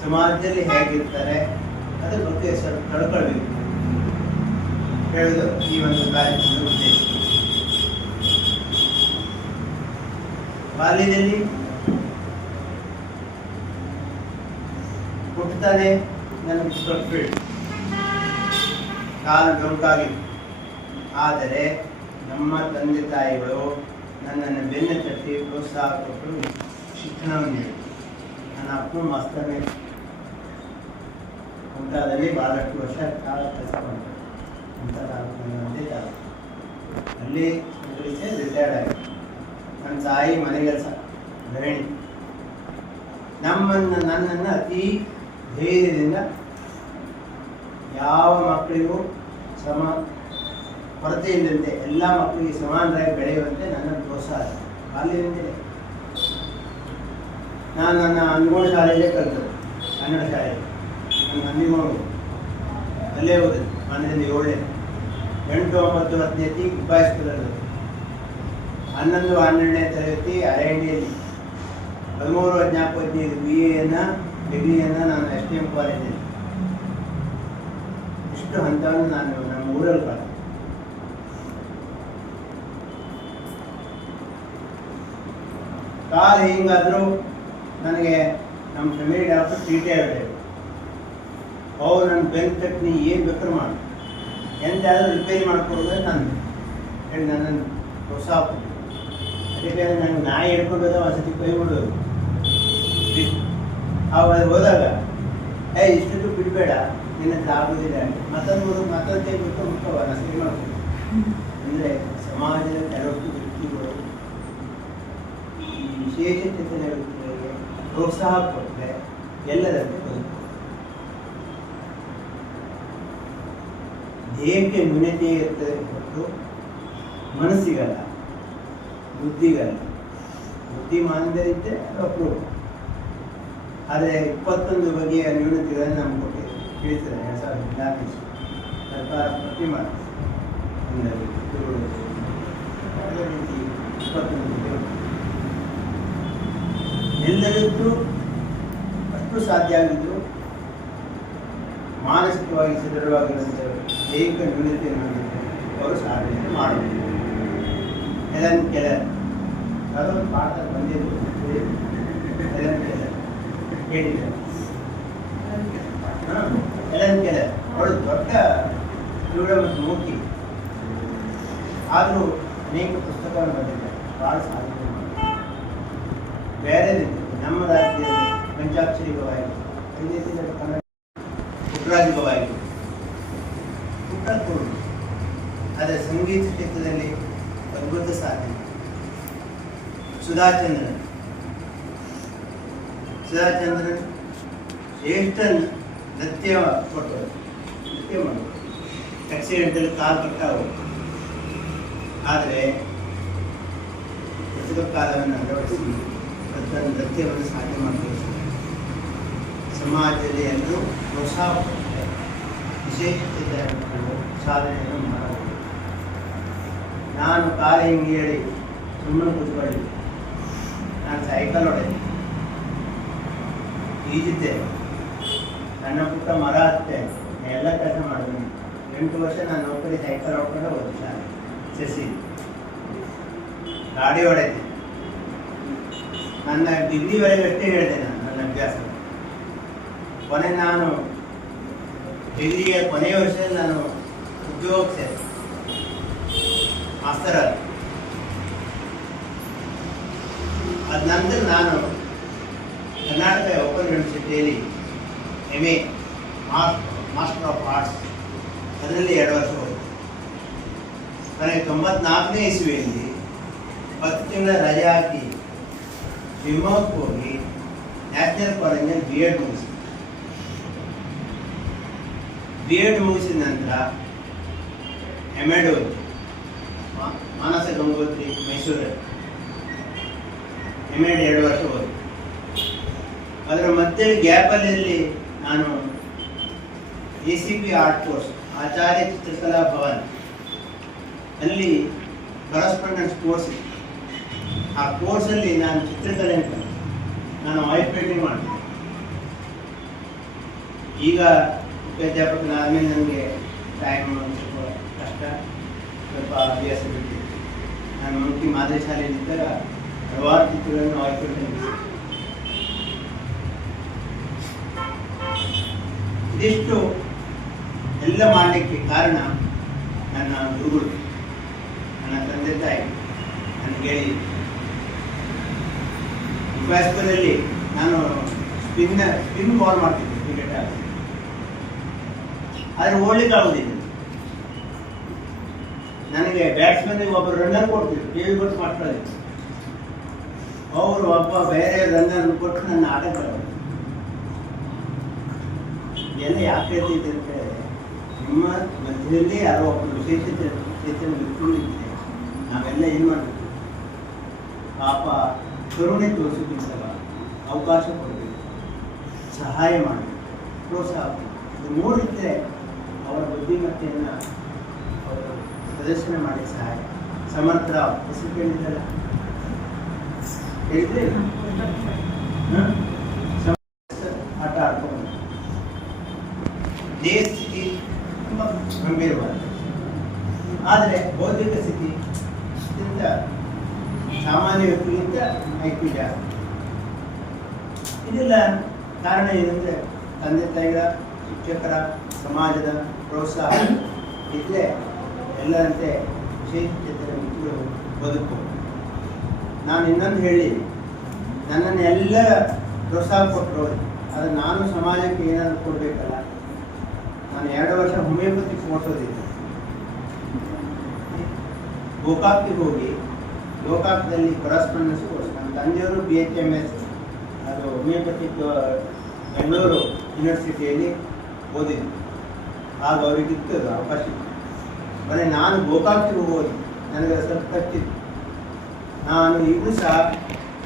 ಸಮಾಜದಲ್ಲಿ ಹೇಗಿರ್ತಾರೆ ಅದ್ರ ಬಗ್ಗೆ ಸ್ವಲ್ಪ ತಿಳ್ಕೊಳ್ಬೇಕು ಹೇಳೋದು ಈ ಒಂದು ಕಾರ್ಯಕ್ರಮದ ಉದ್ದೇಶ. ಬಾಲ್ಯದಲ್ಲಿ ಹುಟ್ಟುತ್ತಾನೆ ನನ್ನ ಫೀಲ್ಡ್ ಕಾಲು ಡೊಂಕಾಗಿತ್ತು. ಆದರೆ ನಮ್ಮ ತಂದೆ ತಾಯಿಗಳು ನನ್ನನ್ನು ಬೆನ್ನ ತಟ್ಟಿ ಪ್ರೋತ್ಸಾಹ ಕೊಟ್ಟು ಶಿಕ್ಷಣವನ್ನು ನೀಡಿದರು. ನನ್ನ ಅಪ್ಪನ ಮಾಸ್ತರೇ ಮುಂತಾದಲ್ಲಿ ಭಾಳಷ್ಟು ವರ್ಷ ಕಾಲ ಕಲಿಸ್ಕೊಂಡು ಮುಂತಾದ ಅಲ್ಲಿ ರಿಟೈರ್ಡ್ ಆಯಿತು. ನನ್ನ ತಾಯಿ ಮನೆ ಕೆಲಸ ಗೃಹಿಣಿ. ನನ್ನನ್ನು ಅತಿ ಧೈರ್ಯದಿಂದ ಯಾವ ಮಕ್ಕಳಿಗೂ ಕೊರತೆ ಇಲ್ಲದಂತೆ ಎಲ್ಲ ಮಕ್ಕಳಿಗೆ ಸಮಾನರಾಗಿ ಬೆಳೆಯುವಂತೆ ನನ್ನ ಪ್ರೋತ್ಸಾಹ ಬಾಲ್ಯದಿಂದಲೇ. ನಾನು ನನ್ನ ಅಂದಿಗೋಡು ಶಾಲೆಯಲ್ಲೇ ಕಲಿತದ್ದು, ಕನ್ನಡ ಶಾಲೆಯಲ್ಲಿ. ನನ್ನ ಅಂದಿಗೋಡು ಅಲ್ಲೇ ಹೋದದ್ದು, ಮನೆಯಲ್ಲಿ 7ನೇ 8, 9, 10ನೇ ಬಾಯ್ ಸ್ಕೂಲಲ್ಲಿ, 11, 12ನೇ ತರಗತಿ ಅರಣ್ಯಲ್ಲಿ, 13, 14, 15 BA ಡಿಗ್ರಿಯನ್ನು ನಾನು STM ಕಾಲೇಜಲ್ಲಿ. ಇಷ್ಟು ಹಂತವನ್ನು ನಾನು ನಮ್ಮ ಊರಲ್ಲಿ ಕಳೆದೆ. ಕಾಲು ಹಿಂಗಾದರೂ ನನಗೆ ನಮ್ಮ ಫ್ಯಾಮಿಲಿ ಡಾಕ್ಟರ್ TT ಹೇಳಿದ್ರು, ಅವ್ರು ನನ್ನ ಬೆನ್ನು ತಟ್ಟಿ ಏನು ಬೇಕಾದ್ರೂ ಮಾಡಿ ಎಂತಾದರೂ ರಿಪೇರಿ ಮಾಡ್ಕೊಡೋದು ನಾನು ಹೇಳಿ ನನ್ನನ್ನು ಪ್ರೋತ್ಸಾಹ ಕೊಟ್ಟು. ಅದಕ್ಕೆ ನನಗೆ ನಾಯಿ ಹಿಡ್ಕೊಂಡು ಹೋದ ಒಂದ್ಸತಿ ಕೈ ಬಿಡೋದು. ಅವಾಗ ಹೋದಾಗ ಇಷ್ಟು ಬಿಡಬೇಡ, ನಿನ್ನ ಆಗೋದಿಲ್ಲ, ಮತ್ತೊಂದು ಕೈ ಬಿಟ್ಟು ಮುಖ್ಯವ ನಾನು ಸರಿ ಮಾಡ್ತೀನಿ. ಅಂದರೆ ಸಮಾಜದ ಕೆಲವೊಂದು ವ್ಯಕ್ತಿಗಳು ಈ ವಿಶೇಷ ಚೇತನ ವ್ಯಕ್ತಿಗಳಿಗೆ ಪ್ರೋತ್ಸಾಹ ಕೊಟ್ಟರೆ ಎಲ್ಲದಂತೆ ಬದುಕು. ದೇಹಕ್ಕೆ ನ್ಯೂನತೆ ಇರ್ತದೆ ಹೊರತು ಮನಸ್ಸಿಗಲ್ಲ, ಬುದ್ಧಿಗಲ್ಲ. ಬುದ್ಧಿಮಾನದರಿದ್ದರೆ ಅಪ್ರೂವ್. ಆದರೆ 21 ಬಗೆಯ ನ್ಯೂನತೆಗಳನ್ನು ನಮ್ಗೆ ಕೊಟ್ಟಿದೆ, ತಿಳಿಸಿದೆ 2014 ಸರ್ಕಾರ ಪಟ್ಟಿ ಮಾಡಿದೆ. ಅದೇ ರೀತಿ 21 ಬಗೆ ಎಲ್ಲರಿಗೂ ಅಷ್ಟು ಸಾಧ್ಯ ಆಗಿದ್ದು ಮಾನಸಿಕವಾಗಿ ಸದೃಢವಾಗಿರುವಂಥ ದೈಹಿಕ ನ್ಯೂನತೆಯನ್ನು ಅವರು ಸಾಧನೆ ಮಾಡಬೇಕು. ಕೆಲ ಅದೊಂದು ಪಾಠದಲ್ಲಿ ಬಂದಿದ್ದು ಹೇಳಿದ್ದಾರೆ. ಅವಳು ದೊಡ್ಡ ಕ್ರೀಡ ಮತ್ತು ಮೂರ್ತಿ, ಆದರೂ ಅನೇಕ ಪುಸ್ತಕವನ್ನು ಬಂದಿದ್ದಾರೆ, ಭಾಳ ಸಾಧನೆ ಮಾಡಿ. ಬೇರೆದಿತ್ತು ನಮ್ಮ ರಾಜ್ಯದಲ್ಲಿ ಪಂಚಾಕ್ಷರಿ ಗವಾಯಿತು, ಕನ್ನಡ ಪುಟ್ಟರಾಜ ಗವಾಯಿತು, ಪುಟ್ಟಕೂರು. ಆದರೆ ಸಂಗೀತ ಕ್ಷೇತ್ರದಲ್ಲಿ ಅದ್ಭುತ ಸಾಧನೆ. ಸುಧಾಚಂದ್ರನ್ ಶ್ರೇಷ್ಠ ನೃತ್ಯ ಕೊಟ್ಟು ನೃತ್ಯ ಮಾಡೋದು. ಆಕ್ಸಿಡೆಂಟಲ್ಲಿ ಕಾಲು ಕಟ್ಟಾವು. ಆದರೆ ಪ್ರತಿಭಾ ಕಾಲವನ್ನು ಅಳವಡಿಸಿ ನೃತ್ಯವನ್ನು ಸಾಧ್ಯ ಮಾಡಬೇಕು. ಸಮಾಜದಲ್ಲಿ ಎಲ್ಲರೂ ಪ್ರೋತ್ಸಾಹ ಕೊಡ್ತಾರೆ. ವಿಶೇಷತೆ ಸಾಧನೆಯನ್ನು ಮಾಡಬಹುದು. ನಾನು ಕಾಲು ಹಿಂಗೆ ಹೇಳಿ ಸುಮ್ಮನೆ ಕೂತ್ಕೊಳ್ಳಿ. ನಾನು ಸೈಕಲ್ ಹೊಡೆದೆ, ಈಜಿದ್ದೆ, ಸಣ್ಣ ಪುಟ್ಟ ಮರ ಹತ್ತೆ, ಎಲ್ಲ ಕೆಲಸ ಮಾಡಿದ್ದೀನಿ. 8 ವರ್ಷ ನಾನು ನೌಕರಿ ಸೈಕಲ್ ಹೊಡ್ಕೊಂಡು ಹೋದೆ ಶಾಲೆ ಸಸಿ. ಗಾಡಿ ಹೊಡೆದೆ. ನನ್ನ ಡಿಗ್ರಿವರೆಗೆ ಅಷ್ಟೇ ಹೇಳಿದೆ ನಾನು ನನ್ನ ಅಭ್ಯಾಸ. ಕೊನೆ ನಾನು ಡಿಗ್ರಿಯ ಕೊನೆಯ ವರ್ಷದಲ್ಲಿ ನಾನು ಉದ್ಯೋಗ ಸೇರಿದೆ ಮಾಸ್ತರ. ಅದ ನಂತರ ನಾನು ಕರ್ನಾಟಕ ಓಪನ್ ಯೂನಿವರ್ಸಿಟಿಯಲ್ಲಿ MA ಮಾಸ್ಟರ್ ಆಫ್ ಆರ್ಟ್ಸ್ ಅದರಲ್ಲಿ 2 ವರ್ಷ ಹೋದೆ. ನನಗೆ 94ನೇ ಇಸ್ವಿಯಲ್ಲಿ 10 ತಿಂಗಳ ರಜೆ ಹಾಕಿ ಶಿವಮೊಗ್ಗಕ್ಕೆ ಹೋಗಿ ನ್ಯಾಷನಲ್ ಕಾಲೇಜಲ್ಲಿ B.Ed ಮುಗಿಸಿದೆ. B.Ed ಮುಗಿಸಿದ ನಂತರ M.Ed ಹೋಗಿ ಮಾನಸ ಗಂಗೋತ್ರಿ ಮೈಸೂರಲ್ಲಿ M.Ed 2 ವರ್ಷ ಹೋದೆ. ಅದರ ಮಧ್ಯೆ ಗ್ಯಾಪಲ್ಲಿ ನಾನು ACP ಆರ್ಟ್ ಕೋರ್ಸ್ ಆಚಾರ್ಯ ಚಿತ್ರಕಲಾ ಭವನ್ ಅಲ್ಲಿ ಕರಸ್ಪಾಂಡೆನ್ಸ್ ಕೋರ್ಸ್ ಇತ್ತು. ಆ ಕೋರ್ಸಲ್ಲಿ ನಾನು ಚಿತ್ರಕಲೆ ಅಂತ ನಾನು ಆಯಿಲ್ ಪೇಂಟಿಂಗ್ ಮಾಡ್ತೀನಿ. ಈಗ ಉಪಾಧ್ಯಾಪಕನಾದ್ಮೇಲೆ ನನಗೆ ಟೈಮ್ ಸ್ವಲ್ಪ ಕಷ್ಟ, ಸ್ವಲ್ಪ ಅಭ್ಯಾಸ ಬಿಟ್ಟಿತ್ತು. ನಾನು ಮಂಕಿ ಮಾದರಿ ಶಾಲೆಯಲ್ಲಿದ್ದಾಗ ಹಲವಾರು ಚಿತ್ರಗಳನ್ನು ಆಯಿಲ್ ಪೇಂಟಿಂಗ್. ಇದಿಷ್ಟು ಎಲ್ಲ ಮಾಡಲಿಕ್ಕೆ ಕಾರಣ ನನ್ನ ಗುರುಗಳು, ನನ್ನ ತಂದೆ ತಾಯಿ, ನನ್ನ ಗೆಳೆಯ. ಹೈಸ್ಕೂಲಲ್ಲಿ ನಾನು ಸ್ಪಿನ್ ಬಾಲ್ ಮಾಡ್ತಿದ್ದೆ ಕ್ರಿಕೆಟ್ ಆಗಿ. ಆದರೆ ಓಡ್ಲಿಕ್ಕೆ ಆಗೋದಿಲ್ಲ. ನನಗೆ ಬ್ಯಾಟ್ಸ್ಮನ್ಗೆ ಒಬ್ಬರು ರನ್ನರ್ ಕೊಡ್ತಿದ್ರು, KV ಭಟ್ ಮಾಡ್ಕೊಳ್ಳಿ. ಅವರು ಒಬ್ಬ ಬೇರೆ ರನ್ನರ್ ಕೊಟ್ಟು ನನ್ನ ಆಟಕ್ಕೆ ಬರೋದು. ಎಲ್ಲ ಯಾಕೆ ಹೇಳ್ತಿದ್ದೆ ಅಂತ ಹೇಳಿದ್ರೆ, ನಿಮ್ಮ ಮಧ್ಯದಲ್ಲಿ ಯಾರೋ ಒಬ್ಬರು ವಿಶೇಷತೆ ಇಟ್ಕೊಂಡಿದ್ದೆ. ನಾವೆಲ್ಲ ಏನು ಮಾಡಬೇಕು, ಪಾಪ ಕರುಣೆ ತೋರಿಸೋಕ್ಕಿಂತಲ್ಲ ಅವಕಾಶ ಕೊಡಬೇಕು, ಸಹಾಯ ಮಾಡಬೇಕು, ಪ್ರೋತ್ಸಾಹ. ಇದು ನೋಡಿದ್ರೆ ಅವರ ಬುದ್ಧಿಮತ್ತೆಯನ್ನು ಅವರು ಪ್ರದರ್ಶನ ಮಾಡಿ ಸಹಾಯ. ಸಮರ್ಥರಾವ್ ಹೆಸರು ಕೇಳಿದ್ದಲ್ಲ, ಹೇಳಿದ್ರೆ ಆಟ ಆಡ್ಕೊಂಡು ದೇಹ ಸ್ಥಿತಿ ತುಂಬ ಗಂಭೀರವಾದ. ಆದರೆ ಬೌದ್ಧಿಕ ಸ್ಥಿತಿ ಅತ್ಯಂತ ಸಾಮಾನ್ಯ ವ್ಯಕ್ತಿಗಿಂತ IQ ಜಾಸ್ತಿ. ಇದೆಲ್ಲ ಕಾರಣ ಏನಂದರೆ ತಂದೆ ತಾಯಿಗಳ, ಶಿಕ್ಷಕರ, ಸಮಾಜದ ಪ್ರೋತ್ಸಾಹ ಇದ್ದರೆ ಎಲ್ಲರಂತೆ ವಿಶೇಷಚೇತನ ವ್ಯಕ್ತಿಗಳು ಬದುಕು. ನಾನು ಇನ್ನೊಂದು ಹೇಳಿ, ನನ್ನನ್ನು ಎಲ್ಲ ಪ್ರೋತ್ಸಾಹ ಕೊಟ್ಟರು, ಆದರೆ ನಾನು ಸಮಾಜಕ್ಕೆ ಏನಾದರೂ ಕೊಡಬೇಕಲ್ಲ. ನಾನು 2 ವರ್ಷ ಹೋಮಿಯೋಪತಿ ಓಡಿಸೋದಿದ್ದೆ. ಗೋಕಾಕ್ಗೆ ಹೋಗಿ ಗೋಕಾಕ್ದಲ್ಲಿ ಕರಸ್ಪಾಂಡೆನ್ಸ್ ಕೋರ್ಸ್, ನನ್ನ ತಂದೆಯವರು BHMS ಅದು ಹೋಮಿಯೋಪತಿಕ್ ಬೆಂಗಳೂರು ಯೂನಿವರ್ಸಿಟಿಯಲ್ಲಿ ಓದಿದ್ದು. ಆಗ ಅವರಿಗಿತ್ತು ಅದು ಅವಕಾಶ. ಬರೀ ನಾನು ಗೋಕಾಕ್ಗೆ ಹೋಗೋದು ನನಗೆ ಸ್ವಲ್ಪ ಕಷ್ಟಿತ್ತು. ನಾನು ಈಗಲೂ ಸಹ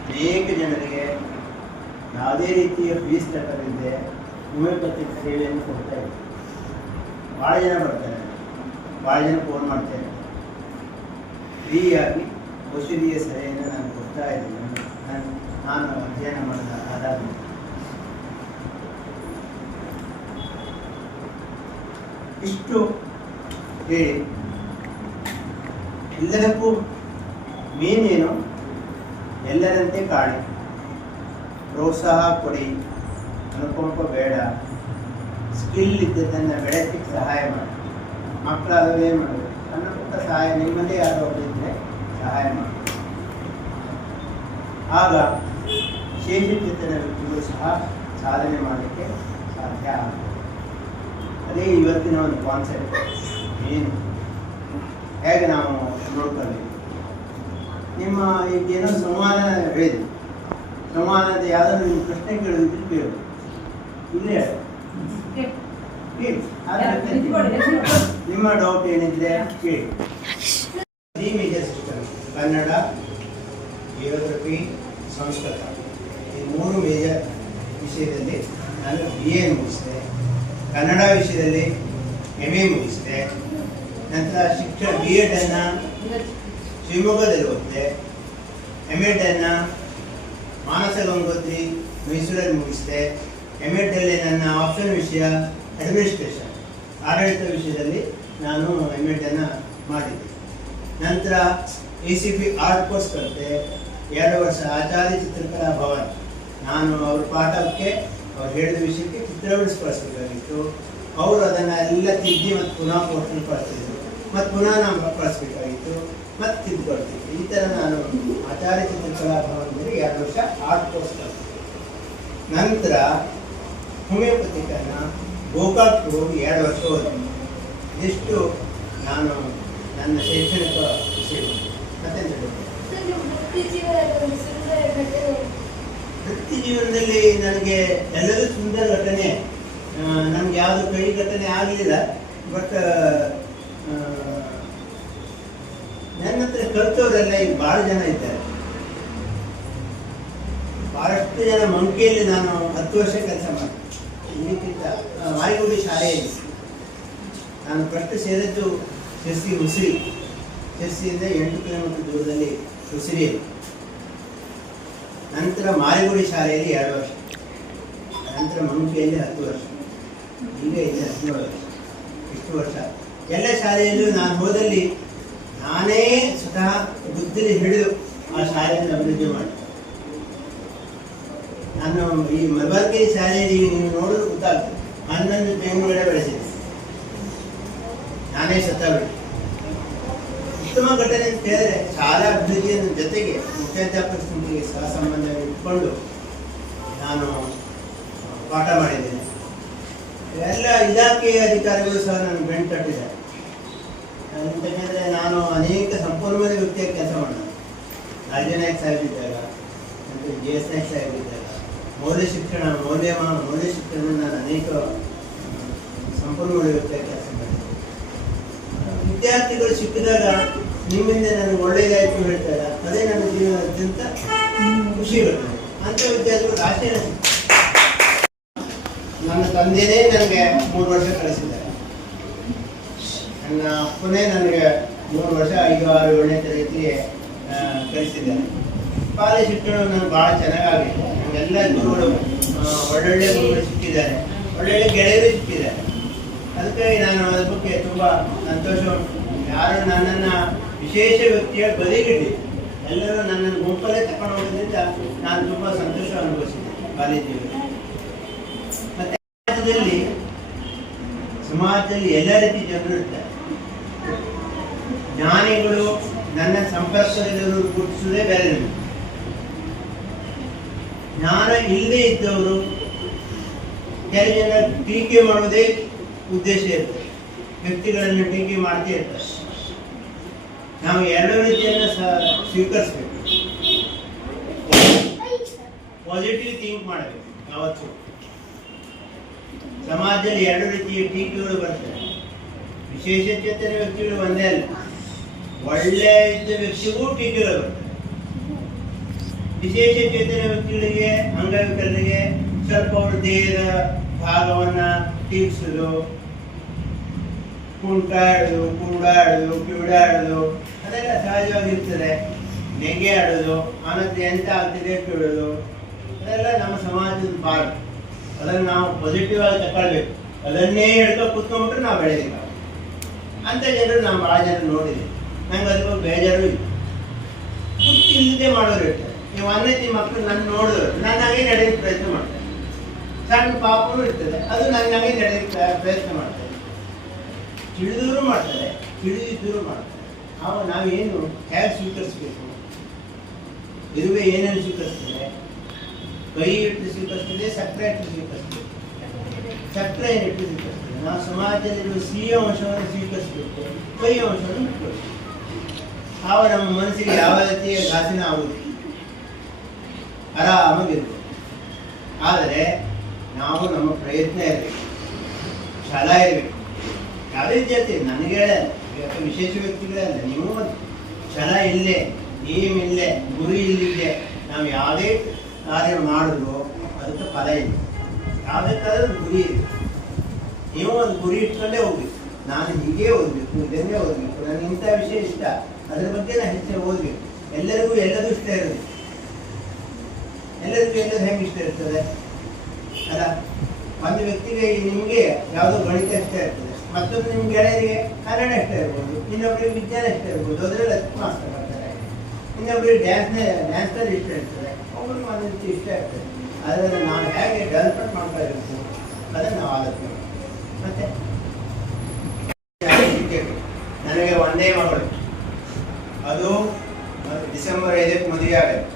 ಅನೇಕ ಜನರಿಗೆ ಯಾವುದೇ ರೀತಿಯ ಫೀಸ್ ಕಟ್ಟದಿದ್ದೆ ಹೋಮಿಯೋಪತಿಕ್ ಸೇವೆಯನ್ನು ಕೊಡ್ತಾ ಇದ್ದೆ. ಭಾಳ ಜನ ಬರ್ತಾರೆ, ಭಾಳ ಜನ ಫೋನ್ ಮಾಡ್ತಾರೆ. ಫ್ರೀಯಾಗಿ ಔಷಧೀಯ ಸಲಹೆಯನ್ನು ನಾನು ಕೊಡ್ತಾ ಇದ್ದೀನಿ. ನಾನು ಅಧ್ಯಯನ ಮಾಡಿದ ಆಧಾರ ಇಷ್ಟು ಹೇಳಿ, ಎಲ್ಲದಕ್ಕೂ ಮೇನೇನು ಎಲ್ಲರಂತೆ ಕಾಣಿ, ಪ್ರೋತ್ಸಾಹ ಕೊಡಿ, ಅನುಕಂಪ ಬೇಡ, ಸ್ಕಿಲ್ ಇದ್ದದನ್ನು ಬೆಳೆಸಲಿಕ್ಕೆ ಸಹಾಯ ಮಾಡಿ. ಮಕ್ಕಳಾದವರು ಏನು ಮಾಡಬೇಕು, ಸಣ್ಣ ಪುಟ್ಟ ಸಹಾಯ ನಿಮ್ಮದೇ ಯಾರೋ ಇದ್ದರೆ ಸಹಾಯ ಮಾಡಿ. ಆಗ ವಿಶೇಷಚೇತನ ವ್ಯಕ್ತಿಗಳು ಸಹ ಸಾಧನೆ ಮಾಡಲಿಕ್ಕೆ ಸಾಧ್ಯ ಆಗುತ್ತೆ. ಅದೇ ಇವತ್ತಿನ ಒಂದು ಕಾನ್ಸೆಪ್ಟ್. ಏನು ಹೇಗೆ ನಾವು ನೋಡ್ಕೊಳ್ಬೇಕು. ನಿಮ್ಮ ಈಗೇನೋ ಸಂವಾದ ಹೇಳಿದ್ವಿ, ಸಂವಾದದ ಯಾವುದಾದ್ರು ನಿಮ್ಮ ಪ್ರಶ್ನೆ ಕೇಳೋದಿದ್ರೆ ಕೇಳು, ಇಲ್ಲೇ ಕೇಳಿ. ನಿಮ್ಮ ಡೌಟ್ ಏನಿದ್ರೆ ಕೇಳಿ. 3 major system: Kannada, geography, Sanskrit. ಈ 3 ಮೇಜರ್ ವಿಷಯದಲ್ಲಿ ನಾನು BA ಮುಗಿಸಿದೆ. ಕನ್ನಡ ವಿಷಯದಲ್ಲಿ MA ಮುಗಿಸಿದೆ. ನಂತರ ಶಿಕ್ಷಣ B.Ed ಅನ್ನು ಶಿವಮೊಗ್ಗದಲ್ಲಿ ಓದಿದೆ. M.Ed ಅನ್ನು ಮಾನಸ ಗಂಗೋತ್ರಿ ಮೈಸೂರಲ್ಲಿ ಮುಗಿಸಿದೆ. M.Ed ಅಲ್ಲಿ ನನ್ನ ಆಪ್ಷನ್ ವಿಷಯ ಅಡ್ಮಿನಿಸ್ಟ್ರೇಷನ್, ಆಡಳಿತ ವಿಷಯದಲ್ಲಿ ನಾನು M.Ed ಅನ್ನು ಮಾಡಿದ್ದೆ. ನಂತರ ACP ಆರ್ಟ್ ಕೋರ್ಸ್ ಕಲಿತೆ. 2 ವರ್ಷ ಆಚಾರ್ಯ ಚಿತ್ರಕಲಾ ಭವನ್. ನಾನು ಅವ್ರ ಪಾಠಕ್ಕೆ ಅವ್ರು ಹೇಳಿದ ವಿಷಯಕ್ಕೆ ಚಿತ್ರ ಬಿಡಿಸ್ಕೊಳಿಸ್ಬೇಕಾಗಿತ್ತು. ಅವರು ಅದನ್ನು ಎಲ್ಲ ತಿದ್ದಿ ಮತ್ತು ಪುನಃ ಕೋರ್ಟ್ನಲ್ಲಿ ಕಳಿಸ್ತಿದ್ರು, ಮತ್ತು ಪುನಃ ನಾವು ಕಳಿಸ್ಬೇಕಾಗಿತ್ತು, ಮತ್ತು ತಿದ್ದುಕೊಳ್ತಿದ್ದೆ. ಈ ಥರ ನಾನು ಆಚಾರ್ಯ ಚಿತ್ರಕಲಾ ಭವನದಲ್ಲಿ 2 ವರ್ಷ ಆರ್ಟ್ ಕೋರ್ಸ್ ಕಲಿತೆ. ನಂತರ ಹೋಮಿಯೋಪತಿಕನ್ನು ಗೋಕಾಕ್ ಹೋಗಿ 2 ವರ್ಷ ಓದಿದೆ. ಇದಿಷ್ಟು ನಾನು ನನ್ನ ಶೈಕ್ಷಣಿಕ ವಿಷಯ. ಮತ್ತೆ ವೃತ್ತಿ ಜೀವನದಲ್ಲಿ ನನಗೆ ಎಲ್ಲವೂ ಸುಂದರ ಘಟನೆ. ನನಗೆ ಯಾವುದು ಕೈ ಘಟನೆ ಆಗಲಿಲ್ಲ. ಬಟ್ ನನ್ನ ಹತ್ರ ಕಲಿತವರೆಲ್ಲ ಈಗ ಭಾಳ ಜನ ಇದ್ದಾರೆ. ಭಾಳಷ್ಟು ಜನ ಮಂಕಿಯಲ್ಲಿ ನಾನು 10 ವರ್ಷ ಕೆಲಸ ಮಾಡಿದೆ. ಇದಕ್ಕಿಂತ ಮಾರಿಗುಡಿ ಶಾಲೆಯಲ್ಲಿ ನಾನು ಫಸ್ಟ್ ಸೇರಿದ್ದು ಹುಸಿರಿ. ಶಿರ್ಸಿಯಿಂದ 8 ಕಿಲೋಮೀಟರ್ ದೂರದಲ್ಲಿ ಹುಸಿರಿಯಲ್ಲಿ. ನಂತರ ಮಾರಿಗುಡಿ ಶಾಲೆಯಲ್ಲಿ 2 ವರ್ಷ. ನಂತರ ಮಂಕಿಯಲ್ಲಿ 10 ವರ್ಷ. ಈಗ ಇಲ್ಲಿ 17 ವರ್ಷ. ಇಷ್ಟು ವರ್ಷ ಎಲ್ಲ ಶಾಲೆಯಲ್ಲೂ ನಾನು ಹೋದಲ್ಲಿ ನಾನೇ ಸ್ವತಃ ಬುದ್ಧಿಲಿ ಹಿಡಿದು ಆ ಶಾಲೆಯನ್ನು ಅಭಿವೃದ್ಧಿ ಮಾಡಿದೆ. ನಾನು ಈ ಮಲಬಾರ್ಗಿ ಶಾಲೆಯಲ್ಲಿ ನೀವು ನೋಡಿದ್ರೆ ಗೊತ್ತಾಗ್ತದೆ, 11 ತೆಂಗಿನ ಗಿಡ ಬೆಳೆಸಿದೆ ನಾನೇ ಸ್ವತಃ ಬಿಟ್ಟು. ಉತ್ತಮ ಘಟನೆ ಅಂತ ಹೇಳಿದ್ರೆ ಶಾಲಾ ಅಭಿವೃದ್ಧಿಯ ಜೊತೆಗೆ ಮುಖ್ಯಾಧ್ಯಾಪಕ ಸಮಿತಿಗೆ ಸಹ ಸಂಬಂಧ ಇಟ್ಕೊಂಡು ನಾನು ಪಾಠ ಮಾಡಿದ್ದೇನೆ. ಎಲ್ಲ ಇಲಾಖೆಯ ಅಧಿಕಾರಿಗಳು ಸಹ ನನಗೆ ಬೆನ್ನು ತಟ್ಟಿದ್ದಾರೆ. ಯಾಕೆಂದರೆ ನಾನು ಅನೇಕ ಸಂಪನ್ಮೂಲ ವ್ಯಕ್ತಿಯಾಗಿ ಕೆಲಸ ಮಾಡಿದೆ. ರಾಜ್ಯನಾಯಕ್ ಸಾಹೇಬಿದ್ದಾಗ, ಮತ್ತು JS ನಾಯಕ್ ಸಾಹೇಬಿದ್ದಾಗ ಮೌಲ್ಯ ಶಿಕ್ಷಣ ನಾನು ಅನೇಕ ಸಂಪನ್ಮೂಲ ವ್ಯಕ್ತಿಯಾಗಿ ಕೆಲಸ ಮಾಡಿದೆ. ವಿದ್ಯಾರ್ಥಿಗಳು ಸಿಕ್ಕಿದಾಗ ನಿಮ್ಮಿಂದ ನನಗೆ ಒಳ್ಳೆಯದಾಯಿತು ಹೇಳ್ತಾರೆ, ಅದೇ ನನ್ನ ಜೀವನದ ಅತ್ಯಂತ ಖುಷಿಗಳು. ಅಂಥ ವಿದ್ಯಾರ್ಥಿಗಳು ರಾಷ್ಟ್ರೀಯ ನನ್ನ ತಂದೆಯೇ ನನಗೆ 3 ವರ್ಷ ಕಳಿಸಿದ್ದಾರೆ. ನನ್ನ ಅಪ್ಪನೇ ನನಗೆ 3 ವರ್ಷ 5, 6, 7ನೇ ತರಗತಿಗೆ ಕಲಿಸಿದ್ದಾರೆ. ಶಾಲೆ ಶಿಕ್ಷಣ ನನಗೆ ಭಾಳ ಚೆನ್ನಾಗಿದೆ. ನನಗೆಲ್ಲ ಗುರುಗಳು ಒಳ್ಳೊಳ್ಳೆ ಗುರುಗಳು ಸಿಕ್ಕಿದ್ದಾರೆ, ಒಳ್ಳೊಳ್ಳೆ ಗೆಳೆಯರು ಸಿಕ್ಕಿದ್ದಾರೆ. ಅದಕ್ಕಾಗಿ ನಾನು ಅದ್ರ ಬಗ್ಗೆ ತುಂಬ ಸಂತೋಷ ಉಂಟು. ಯಾರು ನನ್ನನ್ನು ವಿಶೇಷ ವ್ಯಕ್ತಿಯಾಗಿ ಬದಿಗಿಡಿ, ಎಲ್ಲರೂ ನನ್ನನ್ನು ಗುಂಪಲ್ಲೇ ತಗೊಂಡು ಹೋಗೋದ್ರಿಂದ ನಾನು ತುಂಬ ಸಂತೋಷ ಅನುಭವಿಸಿದ್ದೆ ಕಾಲೇಜಿನಲ್ಲಿ. ಮತ್ತೆ ಸಮಾಜದಲ್ಲಿ ಎಲ್ಲ ರೀತಿ ಜನರು ಇರ್ತಾರೆ. ಜ್ಞಾನಿಗಳು ನನ್ನ ಸಂಪರ್ಕದಲ್ಲಿರೋರು ಗುರುತಿಸುವುದೇ ಬೇರೆ. ಜ್ಞಾನ ಇಲ್ಲದೆ ಇದ್ದವರು ಕೆಲವು ಜನ ಟೀಕೆ ಮಾಡೋದೇ ಉದ್ದೇಶ ಇರ್ತದೆ, ವ್ಯಕ್ತಿಗಳನ್ನು ಟೀಕೆ ಮಾಡ್ತಾ ಇರ್ತಾರೆ. ನಾವು 2 ರೀತಿಯನ್ನು ಸ್ವೀಕರಿಸಬೇಕು. ಪಾಸಿಟಿವ್ ಥಿಂಕ್ ಮಾಡಬೇಕು. ಯಾವತ್ತು ಸಮಾಜದಲ್ಲಿ 2 ರೀತಿಯ ಟೀಕೆಗಳು ಬರ್ತವೆ. ವಿಶೇಷ ಚೇತನ ವ್ಯಕ್ತಿಗಳು ಒಂದೇ ಅಲ್ಲ, ಒಳ್ಳೆಯ ಇದ್ದ ವ್ಯಕ್ತಿಗೂ ಟೀಕೆಗಳು ಬರ್ತವೆ. ವಿಶೇಷ ಚೇತನ ವ್ಯಕ್ತಿಗಳಿಗೆ, ಅಂಗವಿಕಲರಿಗೆ ಸ್ವಲ್ಪ ಅವ್ರ ದೇಹದ ಭಾಗವನ್ನ ಟೀಕಿಸೋದು, ಕುಂಟಾಡೋದು, ಕೂಡಾಡೋದು, ಕಿವಿಡಾಡೋದು ಅದೆಲ್ಲ ಸಹಜವಾಗಿರ್ತದೆ. ನೆಗೆ ಆಡೋದು, ಆನಂತರ ಎಂತ ಆಗ್ತಿದೆ ಕೇಳೋದು, ಅದೆಲ್ಲ ನಮ್ಮ ಸಮಾಜದ ಭಾಗ. ಅದನ್ನು ನಾವು ಪಾಸಿಟಿವ್ ಆಗಿ ತಗೊಳ್ಬೇಕು. ಅದನ್ನೇ ಹಿಡ್ಕೊ ಕೂತ್ಕೊಂಡ್ಬಿಟ್ರೆ ನಾವು ಬೆಳೆದಿಲ್ಲ. ಅಂಥ ಜನರು ನಾವು ಭಾಳ ಜನ ನೋಡಿದ್ದೀವಿ. ನಂಗೆ ಅದ್ರ ಬೇಜಾರು ಇಲ್ಲ. ಇಲ್ಲದೆ ಮಾಡೋರು ಇರ್ತಾರೆ. ನೀವು 1ನೇ ಮಕ್ಕಳು ನನ್ನ ನೋಡಿದ್ರು ನನ್ನಾಗೆ ನಡೆಯೋಕ್ಕೆ ಪ್ರಯತ್ನ ಮಾಡ್ತಾರೆ. ಸಣ್ಣ ಪಾಪನೂ ಇರ್ತದೆ, ಅದು ನನ್ನಾಗೆ ನಡೆಯೋಕ್ಕೆ ಪ್ರಯತ್ನ ಮಾಡ್ತಾರೆ. ತಿಳಿದವರು ಮಾಡ್ತಾರೆ, ತಿಳಿದಿದ್ದರೂ ಮಾಡ್ತಾರೆ. ನಾವೇನು ಹೇಗೆ ಸ್ವೀಕರಿಸಬೇಕು? ಇರುವೆ ಏನೇನು ಸ್ವೀಕರಿಸ್ತದೆ? ಕೈ ಇಟ್ಟು ಸ್ವೀಕರಿಸ್ತದೆ, ಸಕ್ಕರೆ ಇಟ್ಟು ಸ್ವೀಕರಿಸ್ತದೆ. ಸಕ್ಕರೆ ಇಟ್ಟು ಸ್ವೀಕರಿಸ್ತದೆ. ನಾವು ಸಮಾಜದಲ್ಲಿರುವ ಸಿಹಿ ಅಂಶವನ್ನು ಸ್ವೀಕರಿಸಬೇಕು, ಕೈ ಅಂಶವನ್ನು ಬಿಟ್ಕೊಳ್ಬೇಕು. ಆವಾಗ ನಮ್ಮ ಮನಸ್ಸಿಗೆ ಯಾವ ರೀತಿಯ ಘಾಸಿನ ಆಗುವುದಿಲ್ಲ, ಆರಾಮಾಗಿರ್ಬೇಕು. ಆದರೆ ನಾವು ನಮ್ಮ ಪ್ರಯತ್ನ ಇರಬೇಕು. ಛಲ ಇರಬೇಕು. ಯಾವುದೇ ವಿದ್ಯಾರ್ಥಿ ನನಗೆ ಅಥವಾ ವಿಶೇಷ ವ್ಯಕ್ತಿಗಳಲ್ಲ, ನೀವು ಒಂದು ಛಲ ಇಲ್ಲೇ, ಏಮ್ ಇಲ್ಲೇ, ಗುರಿ ಇಲ್ಲಿದೆ, ನಾವು ಯಾವುದೇ ಕಾರ್ಯ ಮಾಡಿದ್ರು ಅದಕ್ಕೆ ಫಲ ಇದೆ. ಯಾವುದಕ್ಕಾದ್ರೂ ಒಂದು ಗುರಿ ಇದೆ. ನೀವು ಒಂದು ಗುರಿ ಇಟ್ಕೊಂಡೇ ಹೋಗ್ಬೇಕು. ನಾನು ಹೀಗೆ ಓದಬೇಕು, ಇದನ್ನೇ ಓದಬೇಕು, ನನಗೆ ಇಂಥ ವಿಷಯ ಇಷ್ಟ, ಅದ್ರ ಬಗ್ಗೆ ನಾನು ಹೆಚ್ಚಿನ ಓದಬೇಕು. ಎಲ್ಲರಿಗೂ ಎಲ್ಲದೂ ಇಷ್ಟ ಇರೋದು. ಎಲ್ಲರಿಗೂ ಎಲ್ಲದು ಹೆಂಗೆ ಇಷ್ಟ ಇರ್ತದೆ ಅಲ್ಲ? ಒಂದು ವ್ಯಕ್ತಿಗೆ ನಿಮಗೆ ಯಾವುದೋ ಗಣಿತ ಇಷ್ಟ ಇರ್ತದೆ, ಮತ್ತೊಂದು ನಿಮ್ಮ ಗೆಳೆಯರಿಗೆ ಕನ್ನಡ ಇಷ್ಟ ಇರ್ಬೋದು, ಇನ್ನೊಬ್ಬರಿಗೆ ವಿಜ್ಞಾನ ಇಷ್ಟ ಇರ್ಬೋದು, ಅದರಲ್ಲಿ ಮಾಸ್ತ ಮಾಡ್ತಾರೆ. ಇನ್ನೊಬ್ಬರಿಗೆ ಡ್ಯಾನ್ಸ್ನಲ್ಲಿ ಇಷ್ಟ ಇರ್ತದೆ, ಒಬ್ಬರಿಗೆ ಒಂದು ರೀತಿ ಇಷ್ಟ ಇರ್ತದೆ. ಅದನ್ನು ನಾವು ಹೇಗೆ ಡೆವಲಪ್ಮೆಂಟ್ ಮಾಡ್ತಾ ಇರಬೇಕು ಅದನ್ನು ನಾವು ಆಲೋಚನೆ ಮಾಡ್ತೀವಿ. ಮತ್ತೆ ನನಗೆ ಒಂದೇ ಮಗಳು, ಅದು ಡಿಸೆಂಬರ್ 5ಕ್ಕೆ ಮದುವೆ ಆಗುತ್ತೆ.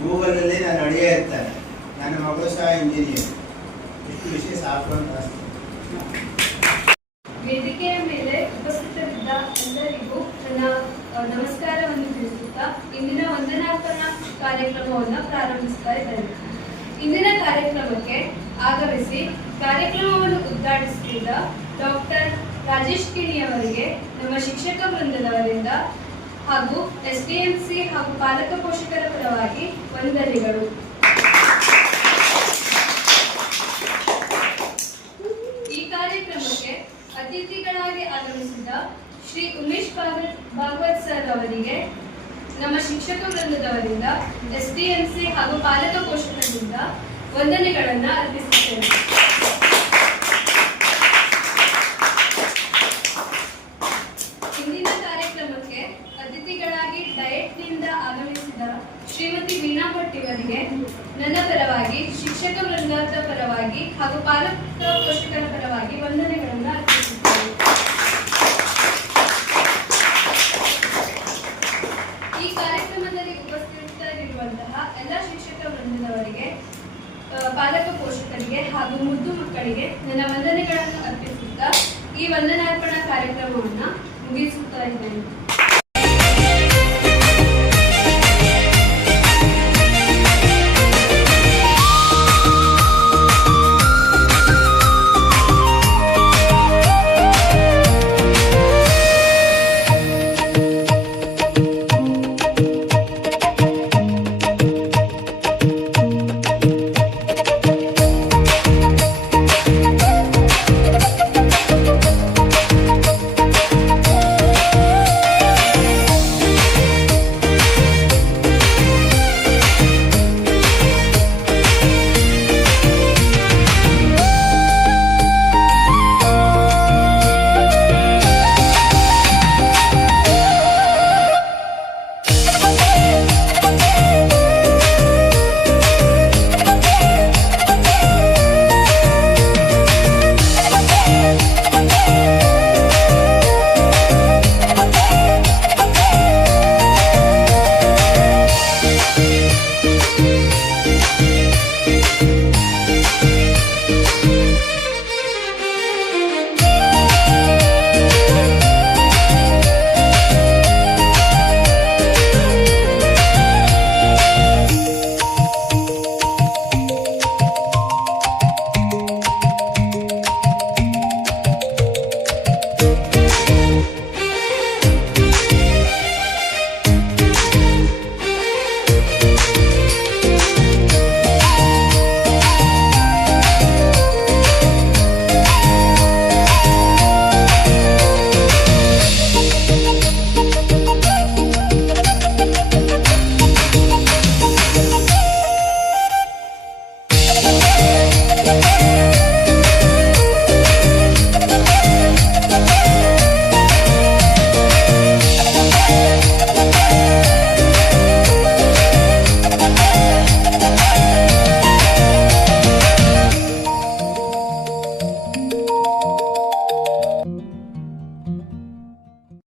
ಗೂಗಲಲ್ಲಿ ನಾನು ಅಡಿಗೆ ಇರ್ತಾನೆ. ನನ್ನ ಮಗಳು ಸಹ ಇಂಜಿನಿಯರ್. ಎಷ್ಟು ವಿಷಯ ಸಾಕು ಅಂತ ಅನಿಸ್ತದೆ. ವೇದಿಕೆಯ ಮೇಲೆ ಉಪಸ್ಥಿತರಿದ್ದ ಎಲ್ಲರಿಗೂ ನನ್ನ ನಮಸ್ಕಾರವನ್ನು ತಿಳಿಸುತ್ತಾ ಇಂದಿನ ವಂದನಾರ್ಪಣಾ ಕಾರ್ಯಕ್ರಮವನ್ನು ಪ್ರಾರಂಭಿಸ್ತಾ ಇದ್ದೇನೆ. ಇಂದಿನ ಕಾರ್ಯಕ್ರಮಕ್ಕೆ ಆಗಮಿಸಿ ಕಾರ್ಯಕ್ರಮವನ್ನು ಉದ್ಘಾಟಿಸುತ್ತಿದ್ದ ಡಾಕ್ಟರ್ ರಾಜೇಶ್ ಕಿಣಿಯವರಿಗೆ ನಮ್ಮ ಶಿಕ್ಷಕ ವೃಂದದವರಿಂದ ಹಾಗೂ SDMC ಹಾಗೂ ಪಾಲಕ ಪೋಷಕರ ಪರವಾಗಿ ವಂದನೆಗಳು. ಈ ಕಾರ್ಯಕ್ರಮಕ್ಕೆ ಅತಿಥಿಗಳಾಗಿ ಆಗಮಿಸಿದ ಶ್ರೀ ಉಮೇಶ್ ಭಾಗವತ್ ಸರ್ ಅವರಿಗೆ ನಮ್ಮ ಶಿಕ್ಷಕ ವೃಂದದವರಿಂದ SDMC ಹಾಗೂ ಪಾಲಕ ಪೋಷಕರಿಂದ ವಂದನೆಗಳನ್ನು ಅರ್ಪಿಸುತ್ತೇನೆ. ಇಂದಿನ ಕಾರ್ಯಕ್ರಮಕ್ಕೆ ಅತಿಥಿಗಳಾಗಿ ಡಯಟ್ನಿಂದ ಆಗಮಿಸಿದ ಶ್ರೀಮತಿ ವೀಣಾ ಭಟ್ ಇವರಿಗೆ ನನ್ನ ಪರವಾಗಿ, ಶಿಕ್ಷಕ ವೃಂದದ ಪರವಾಗಿ ಹಾಗೂ ಪಾಲಕ ಪೋಷಕರ ಪರವಾಗಿ ವಂದನೆಗಳನ್ನು ಅರ್ಪಿಸುತ್ತೇನೆ. ಈ ಕಾರ್ಯಕ್ರಮದಲ್ಲಿ ಉಪಸ್ಥಿತರಿರುವಂತಹ ಎಲ್ಲ ಶಿಕ್ಷಕ ವೃಂದದವರಿಗೆ, ಪಾಲಕ ಪೋಷಕರಿಗೆ ಹಾಗೂ ಮುದ್ದು ಮಕ್ಕಳಿಗೆ ನನ್ನ ವಂದನೆಗಳನ್ನು ಅರ್ಪಿಸುತ್ತಾ ಈ ವಂದನಾರ್ಪಣಾ ಕಾರ್ಯಕ್ರಮವನ್ನು ಮುಗಿಸುತ್ತಾ ಇದ್ದೇನೆ.